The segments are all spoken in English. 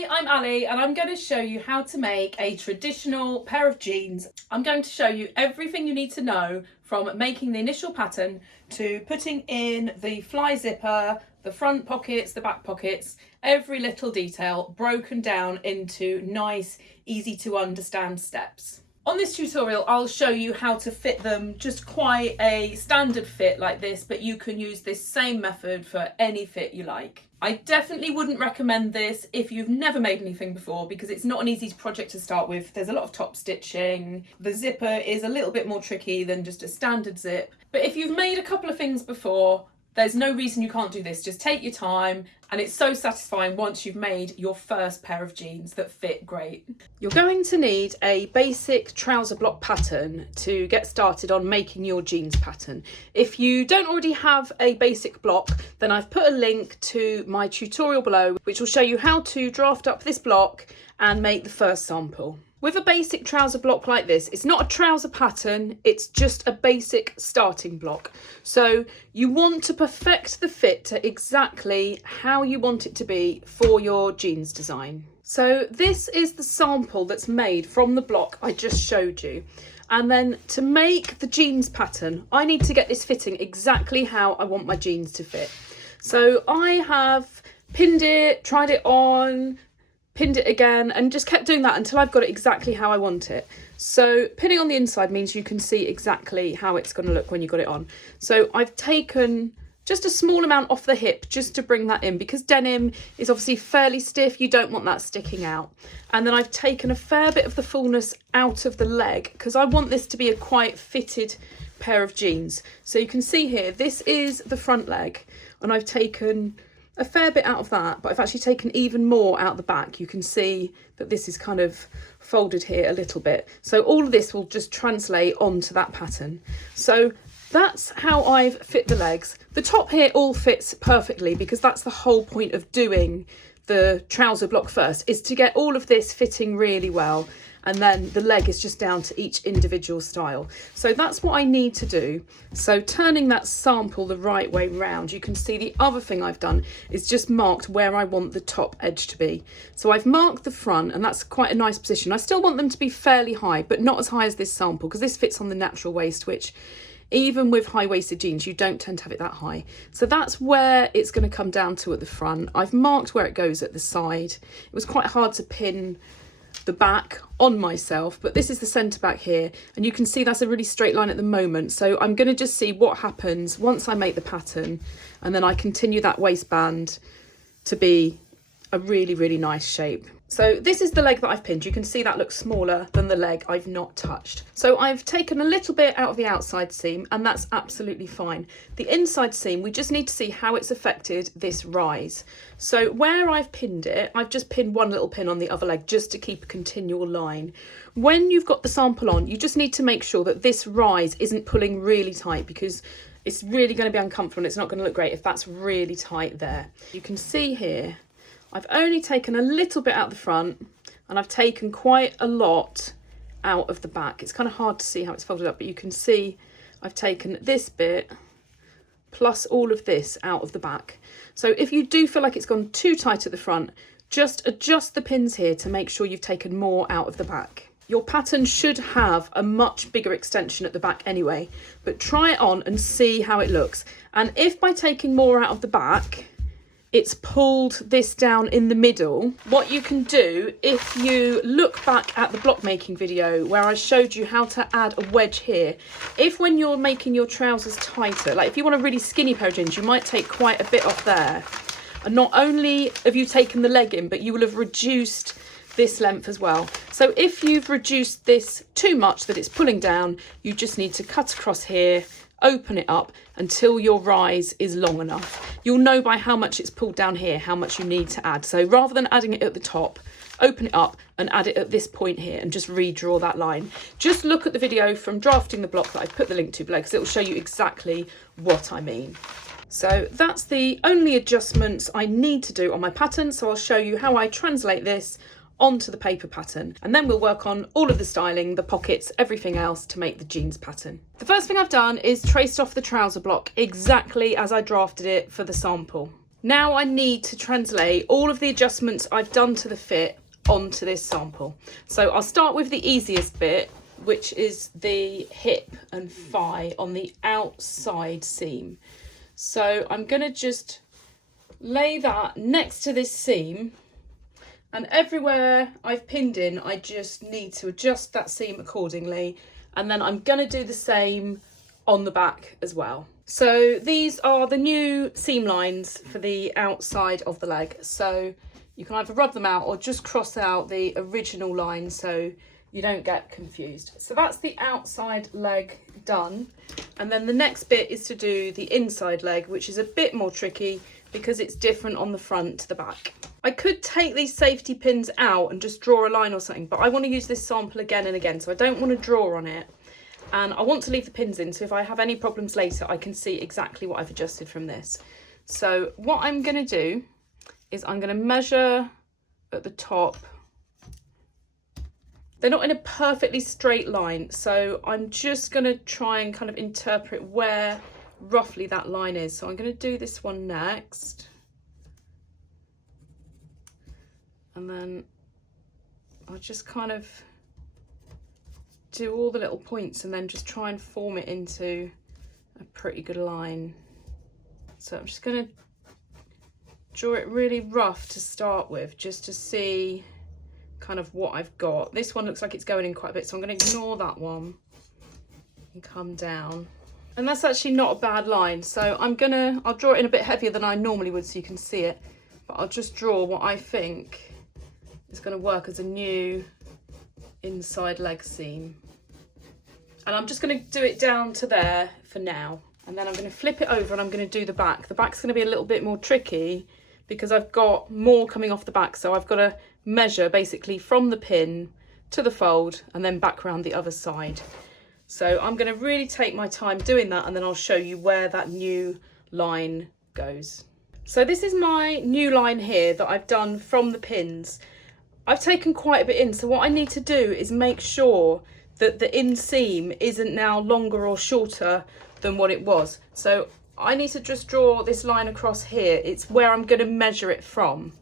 Hi, I'm Ali and I'm going to show you how to make a traditional pair of jeans. I'm going to show you everything you need to know from making the initial pattern to putting in the fly zipper, the front pockets, the back pockets, every little detail broken down into nice, easy to understand steps. On this tutorial, I'll show you how to fit them just quite a standard fit like this, but you can use this same method for any fit you like. I definitely wouldn't recommend this if you've never made anything before because it's not an easy project to start with. There's a lot of top stitching. The zipper is a little bit more tricky than just a standard zip. But if you've made a couple of things before, there's no reason you can't do this. Just take your time, and it's so satisfying once you've made your first pair of jeans that fit great. You're going to need a basic trouser block pattern to get started on making your jeans pattern. If you don't already have a basic block, then I've put a link to my tutorial below, which will show you how to draft up this block and make the first sample. With a basic trouser block like this, it's not a trouser pattern, it's just a basic starting block. So you want to perfect the fit to exactly how you want it to be for your jeans design. So this is the sample that's made from the block I just showed you. And then to make the jeans pattern, I need to get this fitting exactly how I want my jeans to fit. So I have pinned it, tried it on, pinned it again, and just kept doing that until I've got it exactly how I want it. So pinning on the inside means you can see exactly how it's going to look when you got it on. So I've taken just a small amount off the hip just to bring that in, because denim is obviously fairly stiff, you don't want that sticking out. And then I've taken a fair bit of the fullness out of the leg because I want this to be a quite fitted pair of jeans. So you can see here, this is the front leg, and I've taken a fair bit out of that, but I've actually taken even more out the back. You can see that this is kind of folded here a little bit. So all of this will just translate onto that pattern. So that's how I've fit the legs. The top here all fits perfectly because that's the whole point of doing the trouser block first, is to get all of this fitting really well. And then the leg is just down to each individual style. So that's what I need to do. So turning that sample the right way round, you can see the other thing I've done is just marked where I want the top edge to be. So I've marked the front, and that's quite a nice position. I still want them to be fairly high, but not as high as this sample, because this fits on the natural waist, which even with high-waisted jeans, you don't tend to have it that high. So that's where it's going to come down to at the front. I've marked where it goes at the side. It was quite hard to pin the back on myself, but this is the centre back here, and you can see that's a really straight line at the moment. So I'm going to just see what happens once I make the pattern, and then I continue that waistband to be a really, really nice shape. So this is the leg that I've pinned. You can see that looks smaller than the leg I've not touched. So I've taken a little bit out of the outside seam, and that's absolutely fine. The inside seam, we just need to see how it's affected this rise. So where I've pinned it, I've just pinned one little pin on the other leg just to keep a continual line. When you've got the sample on, you just need to make sure that this rise isn't pulling really tight, because it's really going to be uncomfortable and it's not going to look great if that's really tight there. You can see here, I've only taken a little bit out the front, and I've taken quite a lot out of the back. It's kind of hard to see how it's folded up, but you can see I've taken this bit plus all of this out of the back. So if you do feel like it's gone too tight at the front, just adjust the pins here to make sure you've taken more out of the back. Your pattern should have a much bigger extension at the back anyway, but try it on and see how it looks. And if by taking more out of the back, it's pulled this down in the middle, what you can do, if you look back at the block making video where I showed you how to add a wedge here, if when you're making your trousers tighter, like if you want a really skinny pair of jeans, you might take quite a bit off there. And not only have you taken the leg in, but you will have reduced this length as well. So if you've reduced this too much that it's pulling down, you just need to cut across here, open it up until your rise is long enough. You'll know by how much it's pulled down here how much you need to add. So rather than adding it at the top, open it up and add it at this point here and just redraw that line. Just look at the video from drafting the block that I've put the link to below, because it will show you exactly what I mean. So that's the only adjustments I need to do on my pattern. So I'll show you how I translate this onto the paper pattern, and then we'll work on all of the styling, the pockets, everything else to make the jeans pattern. The first thing I've done is traced off the trouser block exactly as I drafted it for the sample. Now I need to translate all of the adjustments I've done to the fit onto this sample. So I'll start with the easiest bit, which is the hip and thigh on the outside seam. So I'm going to just lay that next to this seam, and everywhere I've pinned in, I just need to adjust that seam accordingly. And then I'm going to do the same on the back as well. So these are the new seam lines for the outside of the leg. So you can either rub them out or just cross out the original line so you don't get confused. So that's the outside leg done. And then the next bit is to do the inside leg, which is a bit more tricky because it's different on the front to the back. I could take these safety pins out and just draw a line or something, but I want to use this sample again and again, so I don't want to draw on it. And I want to leave the pins in, so if I have any problems later, I can see exactly what I've adjusted from this. So what I'm going to do is I'm going to measure at the top. They're not in a perfectly straight line, so I'm just going to try and kind of interpret where roughly that line is. So I'm going to do this one next. And then I'll just kind of do all the little points and then just try and form it into a pretty good line. So I'm just going to draw it really rough to start with, just to see kind of what I've got. This one looks like it's going in quite a bit, so I'm going to ignore that one and come down. And that's actually not a bad line. So I'll draw it in a bit heavier than I normally would so you can see it, but I'll just draw what I think is going to work as a new inside leg seam. And I'm just going to do it down to there for now. And then I'm going to flip it over and I'm going to do the back. The back's going to be a little bit more tricky because I've got more coming off the back. So I've got to measure basically from the pin to the fold and then back around the other side. So I'm going to really take my time doing that, and then I'll show you where that new line goes. So this is my new line here that I've done from the pins. I've taken quite a bit in, so what I need to do is make sure that the inseam isn't now longer or shorter than what it was. So I need to just draw this line across here. It's where I'm going to measure it from.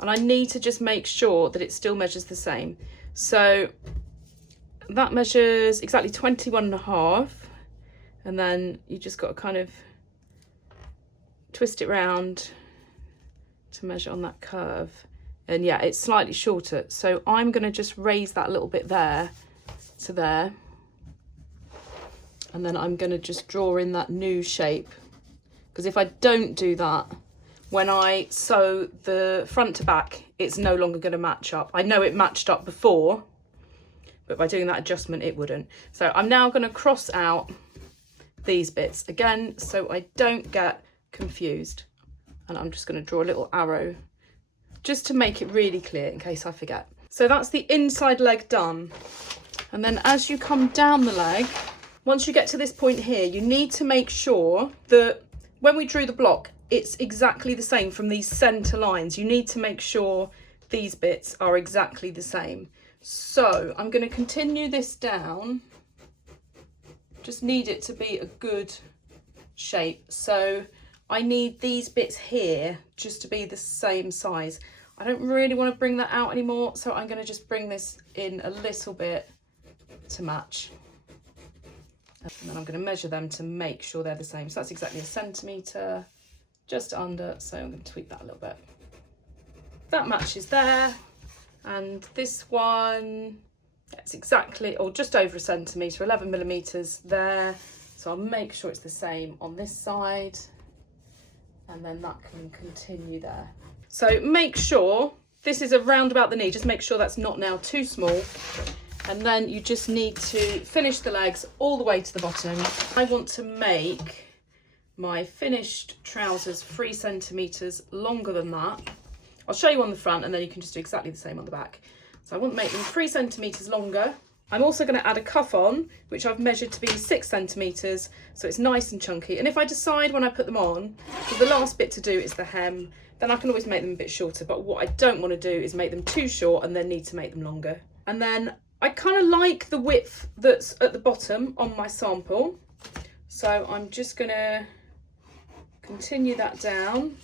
And I need to just make sure that it still measures the same. So that measures exactly 21.5. And then you just got to kind of twist it round to measure on that curve. And yeah, it's slightly shorter. So I'm going to just raise that a little bit there to there. And then I'm going to just draw in that new shape. Because if I don't do that, when I sew the front to back, it's no longer going to match up. I know it matched up before, but by doing that adjustment, it wouldn't. So I'm now going to cross out these bits again, so I don't get confused. And I'm just going to draw a little arrow just to make it really clear in case I forget. So that's the inside leg done. And then as you come down the leg, once you get to this point here, you need to make sure that when we drew the block, it's exactly the same from these center lines. You need to make sure these bits are exactly the same. So I'm going to continue this down. Just need it to be a good shape. So I need these bits here just to be the same size. I don't really want to bring that out anymore, so I'm going to just bring this in a little bit to match. And then I'm going to measure them to make sure they're the same. So that's exactly 1 centimetre, just under. So I'm going to tweak that a little bit. That matches there. And this one, it's exactly, or just over 1 centimetre, 11 millimetres there. So I'll make sure it's the same on this side. And then that can continue there. So make sure, this is around about the knee, just make sure that's not now too small. And then you just need to finish the legs all the way to the bottom. I want to make my finished trousers 3 centimetres longer than that. I'll show you on the front and then you can just do exactly the same on the back. So I want to make them 3 centimetres longer. I'm also going to add a cuff on, which I've measured to be 6 centimetres, so it's nice and chunky. And if I decide when I put them on, that the last bit to do is the hem, then I can always make them a bit shorter. But what I don't want to do is make them too short and then need to make them longer. And then I kind of like the width that's at the bottom on my sample. So I'm just going to continue that down.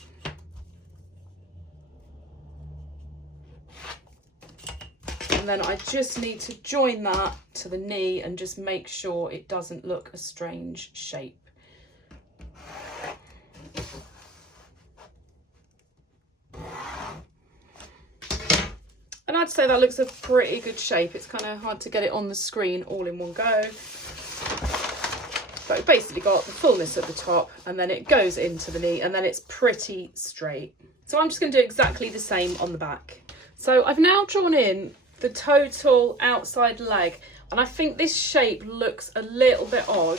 And then I just need to join that to the knee and just make sure it doesn't look a strange shape. And I'd say that looks a pretty good shape. It's kind of hard to get it on the screen all in one go. But we've basically got the fullness at the top, and then it goes into the knee, and then it's pretty straight. So I'm just going to do exactly the same on the back. So I've now drawn in the total outside leg, and I think this shape looks a little bit odd.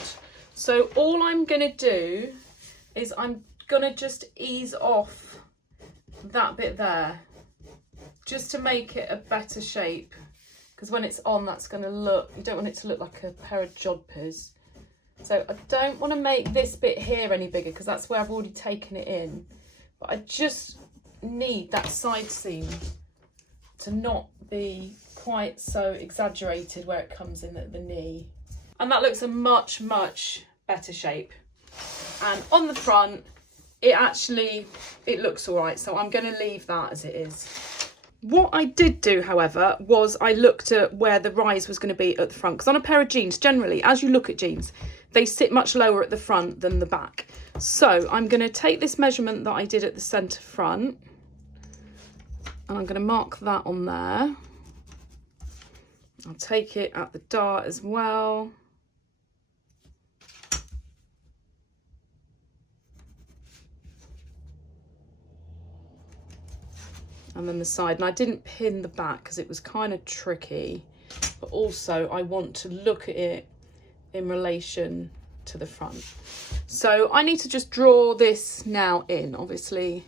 So all I'm going to do is I'm going to just ease off that bit there, just to make it a better shape, because when it's on, that's going to look, you don't want it to look like a pair of jodhpurs. So I don't want to make this bit here any bigger, because that's where I've already taken it in, but I just need that side seam to not be quite so exaggerated where it comes in at the knee. And that looks a much, much better shape. And on the front, it looks all right, so I'm going to leave that as it is. What I did do, however, was I looked at where the rise was going to be at the front, because on a pair of jeans, generally, as you look at jeans, they sit much lower at the front than the back. So I'm going to take this measurement that I did at the centre front, and I'm going to mark that on there. I'll take it at the dart as well. And then the side, and I didn't pin the back because it was kind of tricky, but also I want to look at it in relation to the front. So I need to just draw this now in. Obviously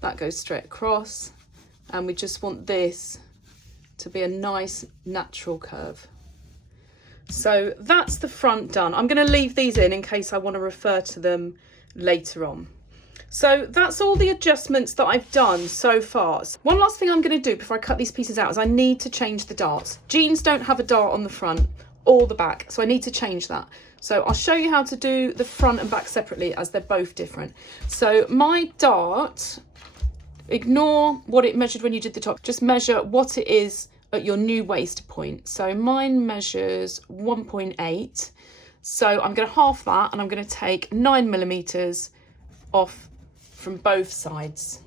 that goes straight across, and we just want this to be a nice natural curve. So that's the front done. I'm going to leave these in case I want to refer to them later on. So that's all the adjustments that I've done so far. One last thing I'm going to do before I cut these pieces out is I need to change the darts. Jeans don't have a dart on the front or the back, so I need to change that. So I'll show you how to do the front and back separately, as they're both different. So my dart, ignore what it measured when you did the top, just measure what it is at your new waist point. So mine measures 1.8. So I'm going to half that, and I'm going to take 9mm off from both sides.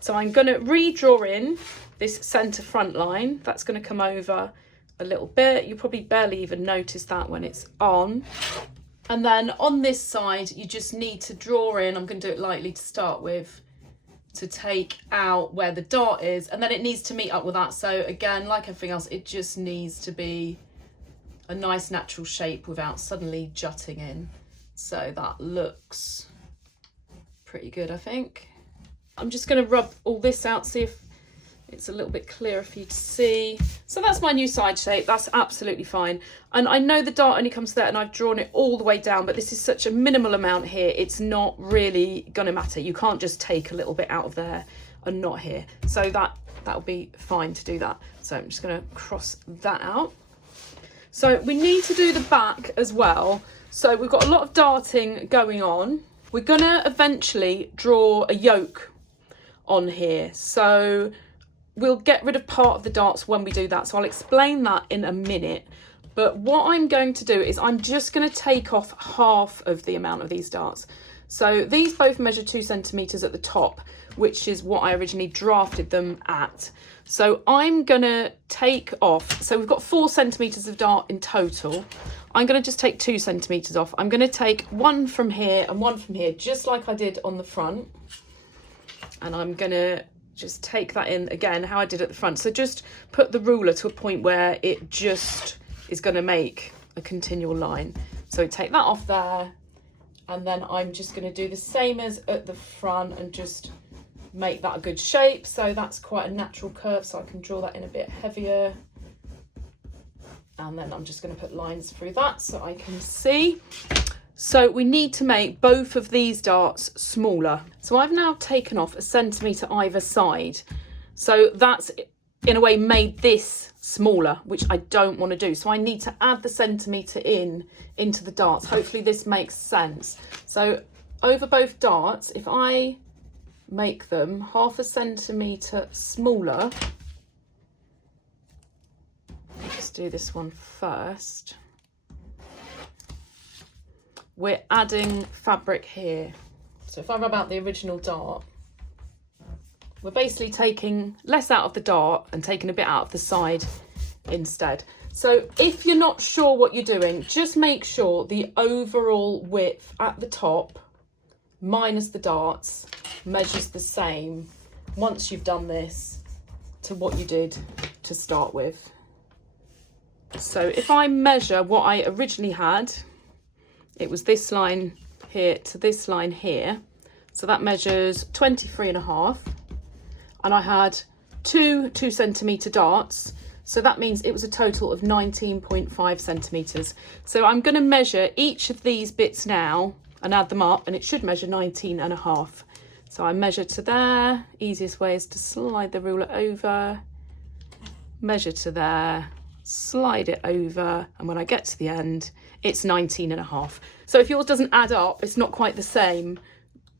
So I'm going to redraw in this centre front line. That's going to come over a little bit. You probably barely even notice that when it's on. And then on this side, you just need to draw in, I'm going to do it lightly to start with, to take out where the dart is, and then it needs to meet up with that. So again, like everything else, it just needs to be a nice natural shape without suddenly jutting in. So that looks pretty good, I think. I'm just going to rub all this out, see if it's a little bit clearer for you to see. So that's my new side shape. That's absolutely fine. And I know the dart only comes there, and I've drawn it all the way down, but this is such a minimal amount here. It's not really going to matter. You can't just take a little bit out of there and not here. So that'll be fine to do that. So I'm just going to cross that out. So we need to do the back as well. So we've got a lot of darting going on. We're going to eventually draw a yoke on here. So we'll get rid of part of the darts when we do that. So I'll explain that in a minute. But what I'm going to do is I'm just going to take off half of the amount of these darts. So these both measure 2 centimetres at the top, which is what I originally drafted them at. So I'm going to take off, so we've got 4 centimetres of dart in total. I'm going to just take 2 centimetres off. I'm going to take one from here and one from here, just like I did on the front. And I'm going to just take that in again, how I did at the front. So just put the ruler to a point where it just is going to make a continual line. So take that off there. And then I'm just going to do the same as at the front and just make that a good shape. So that's quite a natural curve, so I can draw that in a bit heavier. And then I'm just going to put lines through that so I can see. So we need to make both of these darts smaller. So I've now taken off 1 centimetre either side. So that's in a way made this smaller, which I don't want to do. So I need to add the centimetre into the darts. Hopefully this makes sense. So over both darts, if I make them 1/2 centimetre smaller. Let's do this one first. We're adding fabric here. So if I rub out the original dart, we're basically taking less out of the dart and taking a bit out of the side instead. So if you're not sure what you're doing, just make sure the overall width at the top minus the darts measures the same once you've done this to what you did to start with. So if I measure what I originally had, it was this line here to this line here. So that measures 23.5. And I had two 2 centimetre darts. So that means it was a total of 19.5 centimetres. So I'm going to measure each of these bits now and add them up, and it should measure 19.5. So I measure to there. Easiest way is to slide the ruler over, measure to there, slide it over, and when I get to the end, it's 19.5. So if yours doesn't add up, it's not quite the same,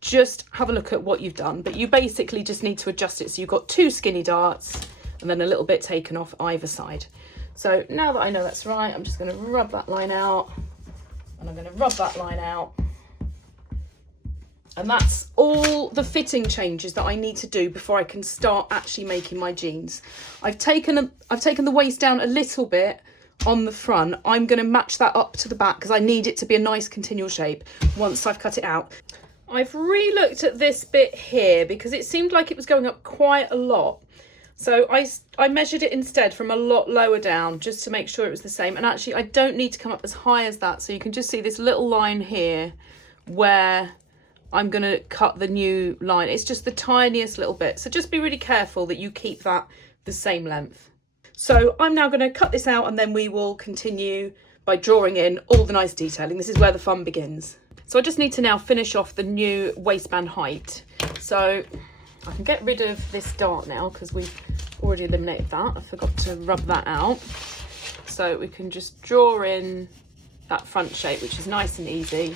just have a look at what you've done. But you basically just need to adjust it. So you've got 2 skinny darts and then a little bit taken off either side. So now that I know that's right, I'm just going to rub that line out, and I'm going to rub that line out. And that's all the fitting changes that I need to do before I can start actually making my jeans. I've taken the waist down a little bit on the front. I'm going to match that up to the back because I need it to be a nice continual shape once I've cut it out. I've re-looked at this bit here because it seemed like it was going up quite a lot. So I measured it instead from a lot lower down just to make sure it was the same. And actually I don't need to come up as high as that. So you can just see this little line here where I'm going to cut the new line. It's just the tiniest little bit. So just be really careful that you keep that the same length. So I'm now going to cut this out, and then we will continue by drawing in all the nice detailing. This is where the fun begins. So I just need to now finish off the new waistband height. So I can get rid of this dart now because we've already eliminated that. I forgot to rub that out. So we can just draw in that front shape, which is nice and easy.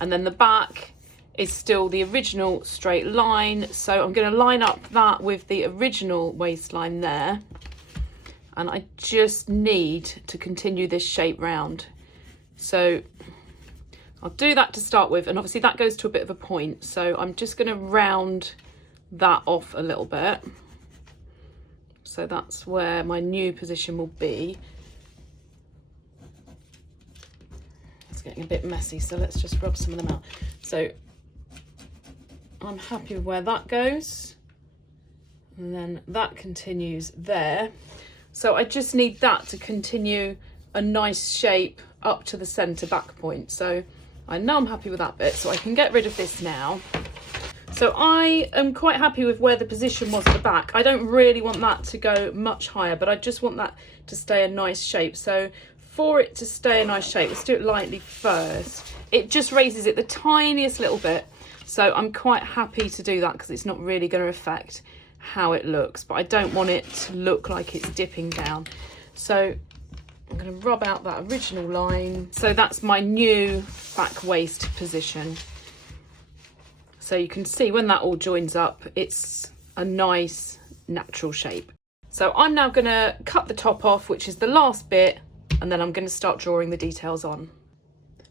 And then the back is still the original straight line. So I'm going to line up that with the original waistline there. And I just need to continue this shape round. So I'll do that to start with. And obviously that goes to a bit of a point. So I'm just going to round that off a little bit. So that's where my new position will be. It's getting a bit messy, so let's just rub some of them out. So I'm happy with where that goes. And then that continues there. So I just need that to continue a nice shape up to the centre back point. So I know I'm happy with that bit, so I can get rid of this now. So I am quite happy with where the position was at the back. I don't really want that to go much higher, but I just want that to stay a nice shape. So for it to stay a nice shape, let's do it lightly first. It just raises it the tiniest little bit. So I'm quite happy to do that because it's not really going to affect how it looks, but I don't want it to look like it's dipping down. So I'm going to rub out that original line. So that's my new back waist position. So you can see when that all joins up, it's a nice natural shape. So I'm now going to cut the top off, which is the last bit, and then I'm going to start drawing the details on.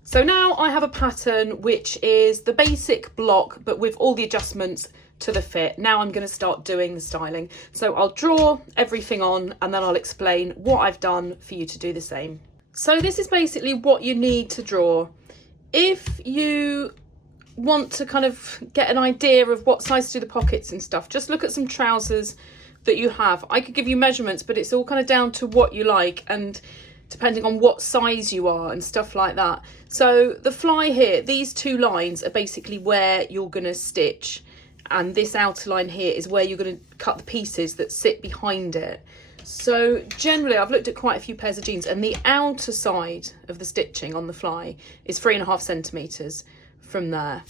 So now I have a pattern which is the basic block, but with all the adjustments to the fit. Now I'm going to start doing the styling. So I'll draw everything on, and then I'll explain what I've done for you to do the same. So this is basically what you need to draw. If you want to kind of get an idea of what size to do the pockets and stuff, just look at some trousers that you have. I could give you measurements, but it's all kind of down to what you like and depending on what size you are and stuff like that. So the fly here, these two lines are basically where you're going to stitch, and this outer line here is where you're going to cut the pieces that sit behind it. So generally I've looked at quite a few pairs of jeans, and the outer side of the stitching on the fly is 3.5 centimetres from there.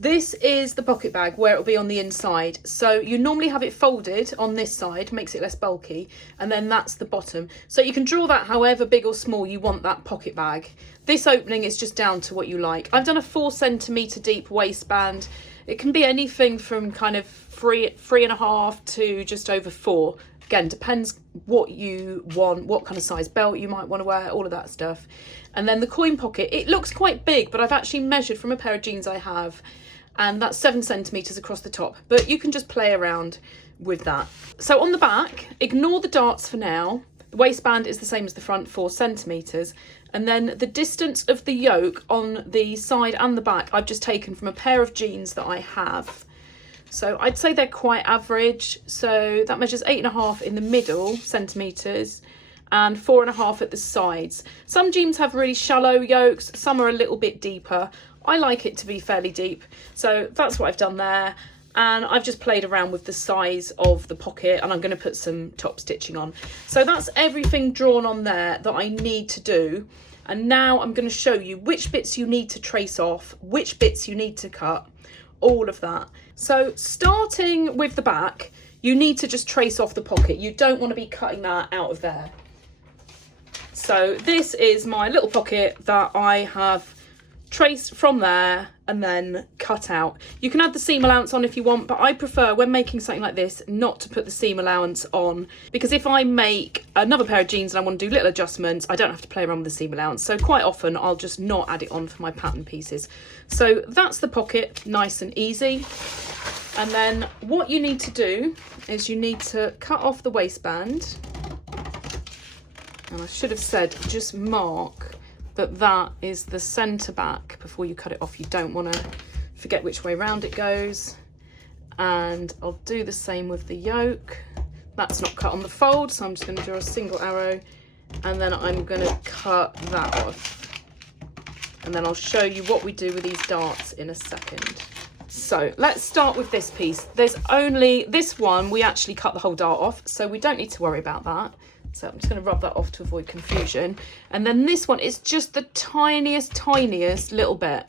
This is the pocket bag where it'll be on the inside. So you normally have it folded on this side, makes it less bulky, and then that's the bottom. So you can draw that however big or small you want that pocket bag. This opening is just down to what you like. I've done a 4 centimetre deep waistband. It can be anything from kind of 3.5 to just over 4. Again, depends what you want, what kind of size belt you might want to wear, all of that stuff. And then the coin pocket, it looks quite big, but I've actually measured from a pair of jeans I have, and that's 7 centimetres across the top, but you can just play around with that. So on the back, ignore the darts for now. The waistband is the same as the front, 4 centimetres. And then the distance of the yoke on the side and the back, I've just taken from a pair of jeans that I have. So I'd say they're quite average. So that measures 8.5 in the middle centimetres and 4.5 at the sides. Some jeans have really shallow yokes, some are a little bit deeper. I like it to be fairly deep. So that's what I've done there. And I've just played around with the size of the pocket, and I'm going to put some top stitching on. So that's everything drawn on there that I need to do. And now I'm going to show you which bits you need to trace off, which bits you need to cut, all of that. So starting with the back, you need to just trace off the pocket. You don't want to be cutting that out of there. So this is my little pocket that I have traced from there and then cut out. You can add the seam allowance on if you want, but I prefer when making something like this not to put the seam allowance on, because if I make another pair of jeans and I want to do little adjustments, I don't have to play around with the seam allowance. So quite often I'll just not add it on for my pattern pieces. So that's the pocket, nice and easy. And then what you need to do is you need to cut off the waistband. And I should have said, just mark that is the centre back before you cut it off. You don't want to forget which way round it goes. And I'll do the same with the yoke. That's not cut on the fold, so I'm just going to draw a single arrow, and then I'm going to cut that off. And then I'll show you what we do with these darts in a second. So let's start with this piece. There's only this one, we actually cut the whole dart off, so we don't need to worry about that. So I'm just going to rub that off to avoid confusion. And then this one is just the tiniest little bit.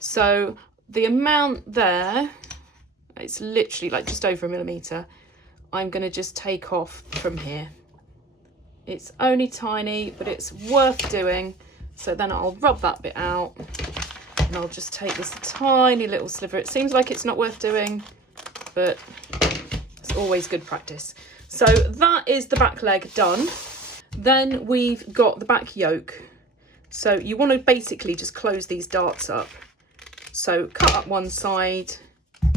So the amount there, it's literally like just over 1 millimetre. I'm going to just take off from here. It's only tiny, but it's worth doing. So then I'll rub that bit out, and I'll just take this tiny little sliver. It seems like it's not worth doing, but it's always good practice. So that is the back leg done. Then we've got the back yoke. So you want to basically just close these darts up. So cut up one side,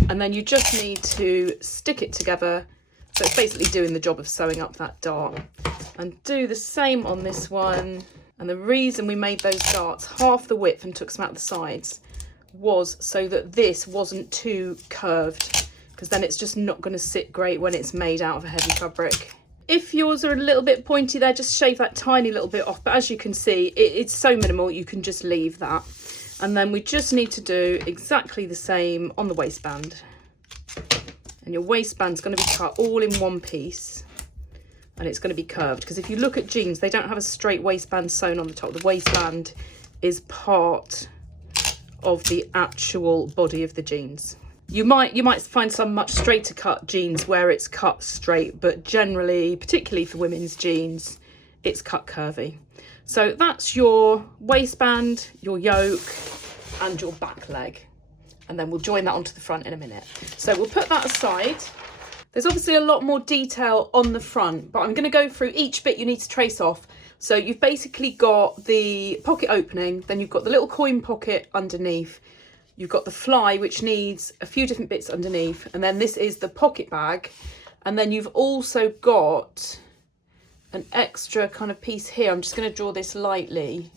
and then you just need to stick it together. So it's basically doing the job of sewing up that dart. And do the same on this one. And the reason we made those darts half the width and took some out the sides was so that this wasn't too curved, because then it's just not going to sit great when it's made out of a heavy fabric. If yours are a little bit pointy there, just shave that tiny little bit off. But as you can see, it's so minimal, you can just leave that. And then we just need to do exactly the same on the waistband. And your waistband's going to be cut all in one piece. And it's going to be curved, because if you look at jeans, they don't have a straight waistband sewn on the top. The waistband is part of the actual body of the jeans. You might find some much straighter cut jeans where it's cut straight, but generally, particularly for women's jeans, it's cut curvy. So that's your waistband, your yoke, and your back leg. And then we'll join that onto the front in a minute. So we'll put that aside. There's obviously a lot more detail on the front, but I'm going to go through each bit you need to trace off. So you've basically got the pocket opening, then you've got the little coin pocket underneath. You've got the fly, which needs a few different bits underneath. And then this is the pocket bag. And then you've also got an extra kind of piece here. I'm just going to draw this lightly.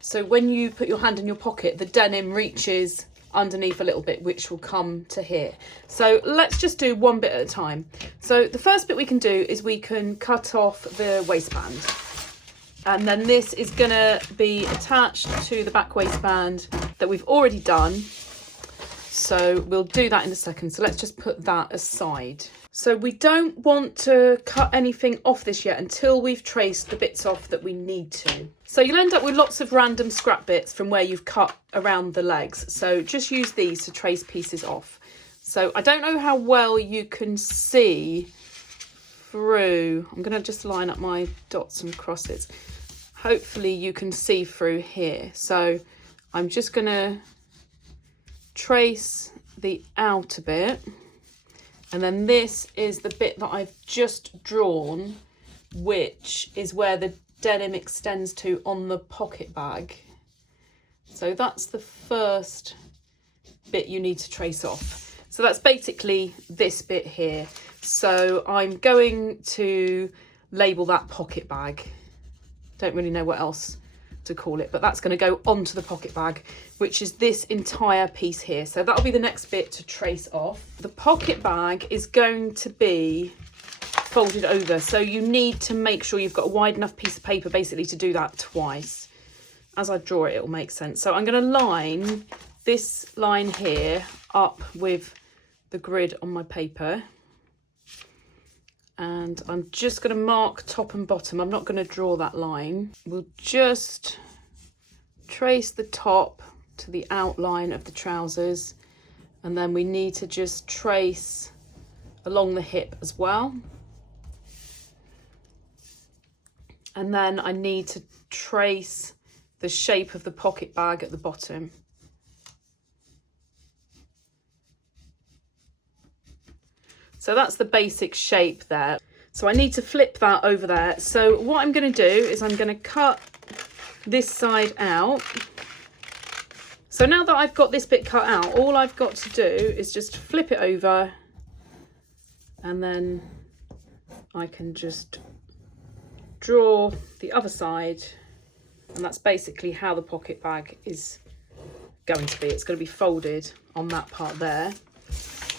So when you put your hand in your pocket, the denim reaches underneath a little bit, which will come to here. So let's just do one bit at a time. So the first bit we can do is we can cut off the waistband. And then this is going to be attached to the back waistband that we've already done. So we'll do that in a second. So let's just put that aside. So we don't want to cut anything off this yet until we've traced the bits off that we need to. So you'll end up with lots of random scrap bits from where you've cut around the legs. So just use these to trace pieces off. So I don't know how well you can see through. I'm going to just line up my dots and crosses. Hopefully you can see through here. So I'm just going to trace the outer bit, and then this is the bit that I've just drawn, which is where the denim extends to on the pocket bag. So that's the first bit you need to trace off. So that's basically this bit here. So I'm going to label that pocket bag. Don't really know what else to call it, but that's going to go onto the pocket bag, which is this entire piece here. So that'll be the next bit to trace off. The pocket bag is going to be folded over, so you need to make sure you've got a wide enough piece of paper basically to do that twice. As I draw it, it'll make sense. So I'm going to line this line here up with the grid on my paper, and I'm just going to mark top and bottom. I'm not going to draw that line. We'll just trace the top to the outline of the trousers, and then we need to just trace along the hip as well. And then I need to trace the shape of the pocket bag at the bottom. So that's the basic shape there. So I need to flip that over there. So what I'm going to do is I'm going to cut this side out. So now that I've got this bit cut out, all I've got to do is just flip it over, and then I can just draw the other side, and that's basically how the pocket bag is going to be. It's going to be folded on that part there.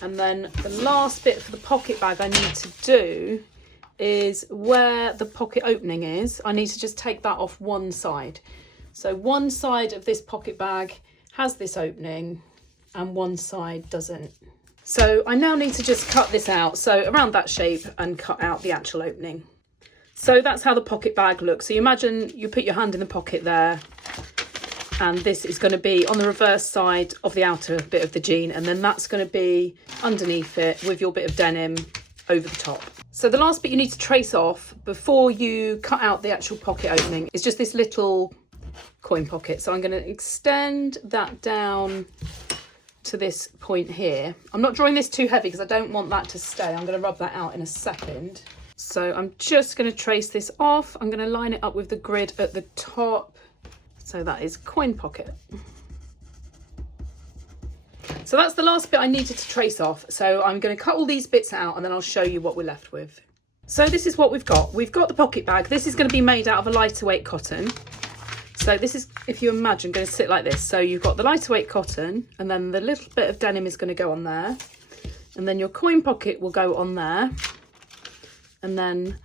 And then the last bit for the pocket bag I need to do is where the pocket opening is. I need to just take that off one side. So one side of this pocket bag has this opening and one side doesn't. So I now need to just cut this out, so around that shape, and cut out the actual opening. So that's how the pocket bag looks. So you imagine you put your hand in the pocket there, and this is going to be on the reverse side of the outer bit of the jean, and then that's going to be underneath it with your bit of denim over the top. So the last bit you need to trace off before you cut out the actual pocket opening is just this little coin pocket. So I'm going to extend that down to this point here. I'm not drawing this too heavy because I don't want that to stay. I'm going to rub that out in a second. So I'm just going to trace this off. I'm going to line it up with the grid at the top. So that is coin pocket. So that's the last bit I needed to trace off. So I'm going to cut all these bits out and then I'll show you what we're left with. So this is what we've got. We've got the pocket bag. This is going to be made out of a lighter weight cotton. So this is, if you imagine, going to sit like this. So you've got the lighter weight cotton, and then the little bit of denim is going to go on there. And then your coin pocket will go on there. And then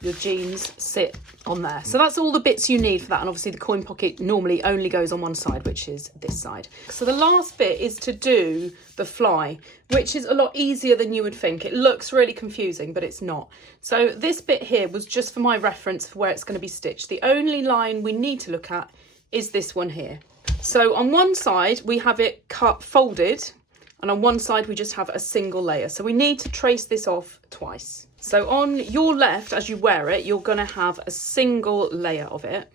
your jeans sit on there. So that's all the bits you need for that. And obviously the coin pocket normally only goes on one side, which is this side. So the last bit is to do the fly, which is a lot easier than you would think. It looks really confusing, but it's not. So this bit here was just for my reference for where it's going to be stitched. The only line we need to look at is this one here. So on one side we have it cut folded, and on one side we just have a single layer. So we need to trace this off twice. So on your left, as you wear it, you're going to have a single layer of it.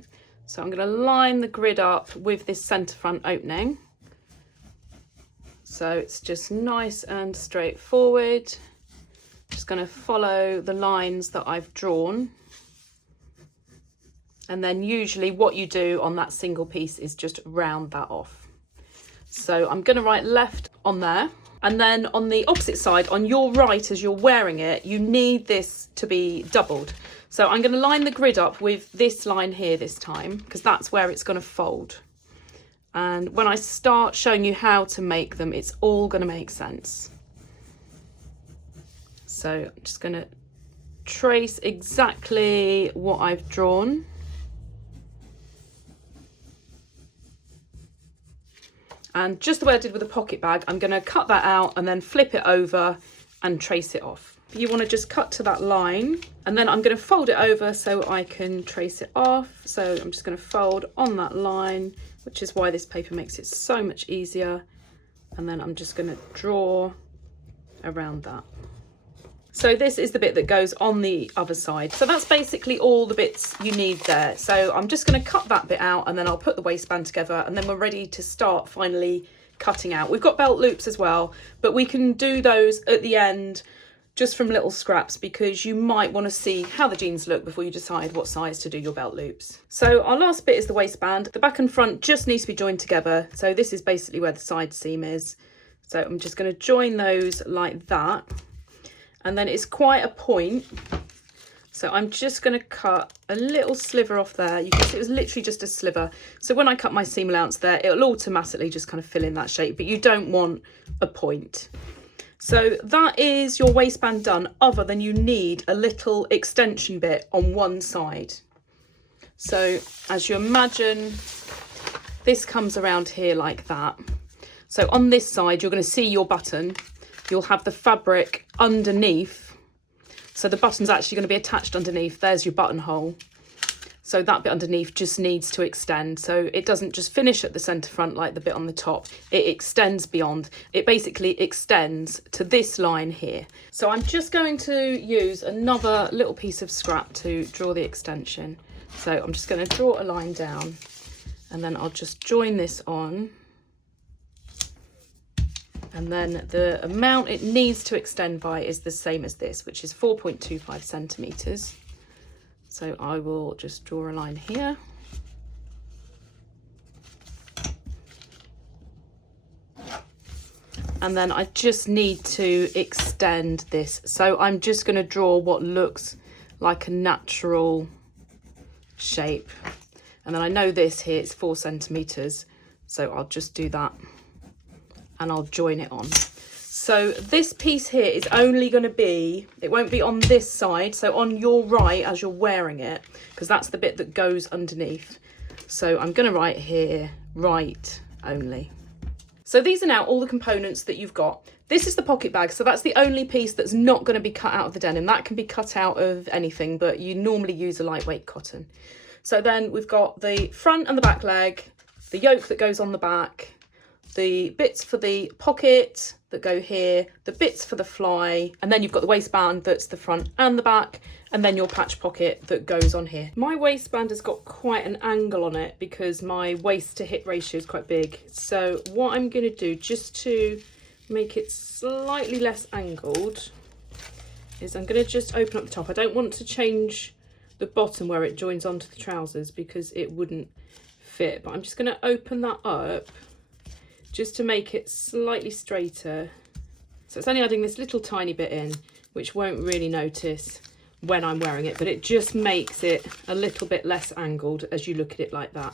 So I'm going to line the grid up with this centre front opening. So it's just nice and straightforward. Just going to follow the lines that I've drawn. And then usually what you do on that single piece is just round that off. So I'm going to write left on there. And then on the opposite side, on your right, as you're wearing it, you need this to be doubled. So I'm going to line the grid up with this line here this time, because that's where it's going to fold. And when I start showing you how to make them, it's all going to make sense. So I'm just going to trace exactly what I've drawn. And just the way I did with the pocket bag, I'm going to cut that out and then flip it over and trace it off. You want to just cut to that line, and then I'm going to fold it over so I can trace it off. So I'm just going to fold on that line, which is why this paper makes it so much easier. And then I'm just going to draw around that. So this is the bit that goes on the other side. So that's basically all the bits you need there. So I'm just going to cut that bit out, and then I'll put the waistband together, and then we're ready to start finally cutting out. We've got belt loops as well, but we can do those at the end just from little scraps, because you might want to see how the jeans look before you decide what size to do your belt loops. So our last bit is the waistband. The back and front just needs to be joined together. So this is basically where the side seam is. So I'm just going to join those like that. And then it's quite a point. So I'm just going to cut a little sliver off there. You can see it was literally just a sliver. So when I cut my seam allowance there, it'll automatically just kind of fill in that shape, but you don't want a point. So that is your waistband done, other than you need a little extension bit on one side. So as you imagine, this comes around here like that. So on this side, you're going to see your button. You'll have the fabric underneath. So the button's actually going to be attached underneath. There's your buttonhole. So that bit underneath just needs to extend. So it doesn't just finish at the centre front like the bit on the top. It extends beyond. It basically extends to this line here. So I'm just going to use another little piece of scrap to draw the extension. So I'm just going to draw a line down, and then I'll just join this on. And then the amount it needs to extend by is the same as this, which is 4.25 centimetres. So I will just draw a line here. And then I just need to extend this. So I'm just going to draw what looks like a natural shape. And then I know this here is 4 centimetres. So I'll just do that and I'll join it on. So this piece here is only going to be, it won't be on this side, so on your right as you're wearing it, because that's the bit that goes underneath. So I'm going to write here, right only. So these are now all the components that you've got. This is the pocket bag, so that's the only piece that's not going to be cut out of the denim. That can be cut out of anything, but you normally use a lightweight cotton. So then we've got the front and the back leg, the yoke that goes on the back, the bits for the pocket that go here, the bits for the fly, and then you've got the waistband that's the front and the back, and then your patch pocket that goes on here. My waistband has got quite an angle on it because my waist to hip ratio is quite big. So what I'm going to do, just to make it slightly less angled, is I'm going to just open up the top. I don't want to change the bottom where it joins onto the trousers because it wouldn't fit, but I'm just going to open that up just to make it slightly straighter. So it's only adding this little tiny bit in, which won't really notice when I'm wearing it, but it just makes it a little bit less angled as you look at it like that.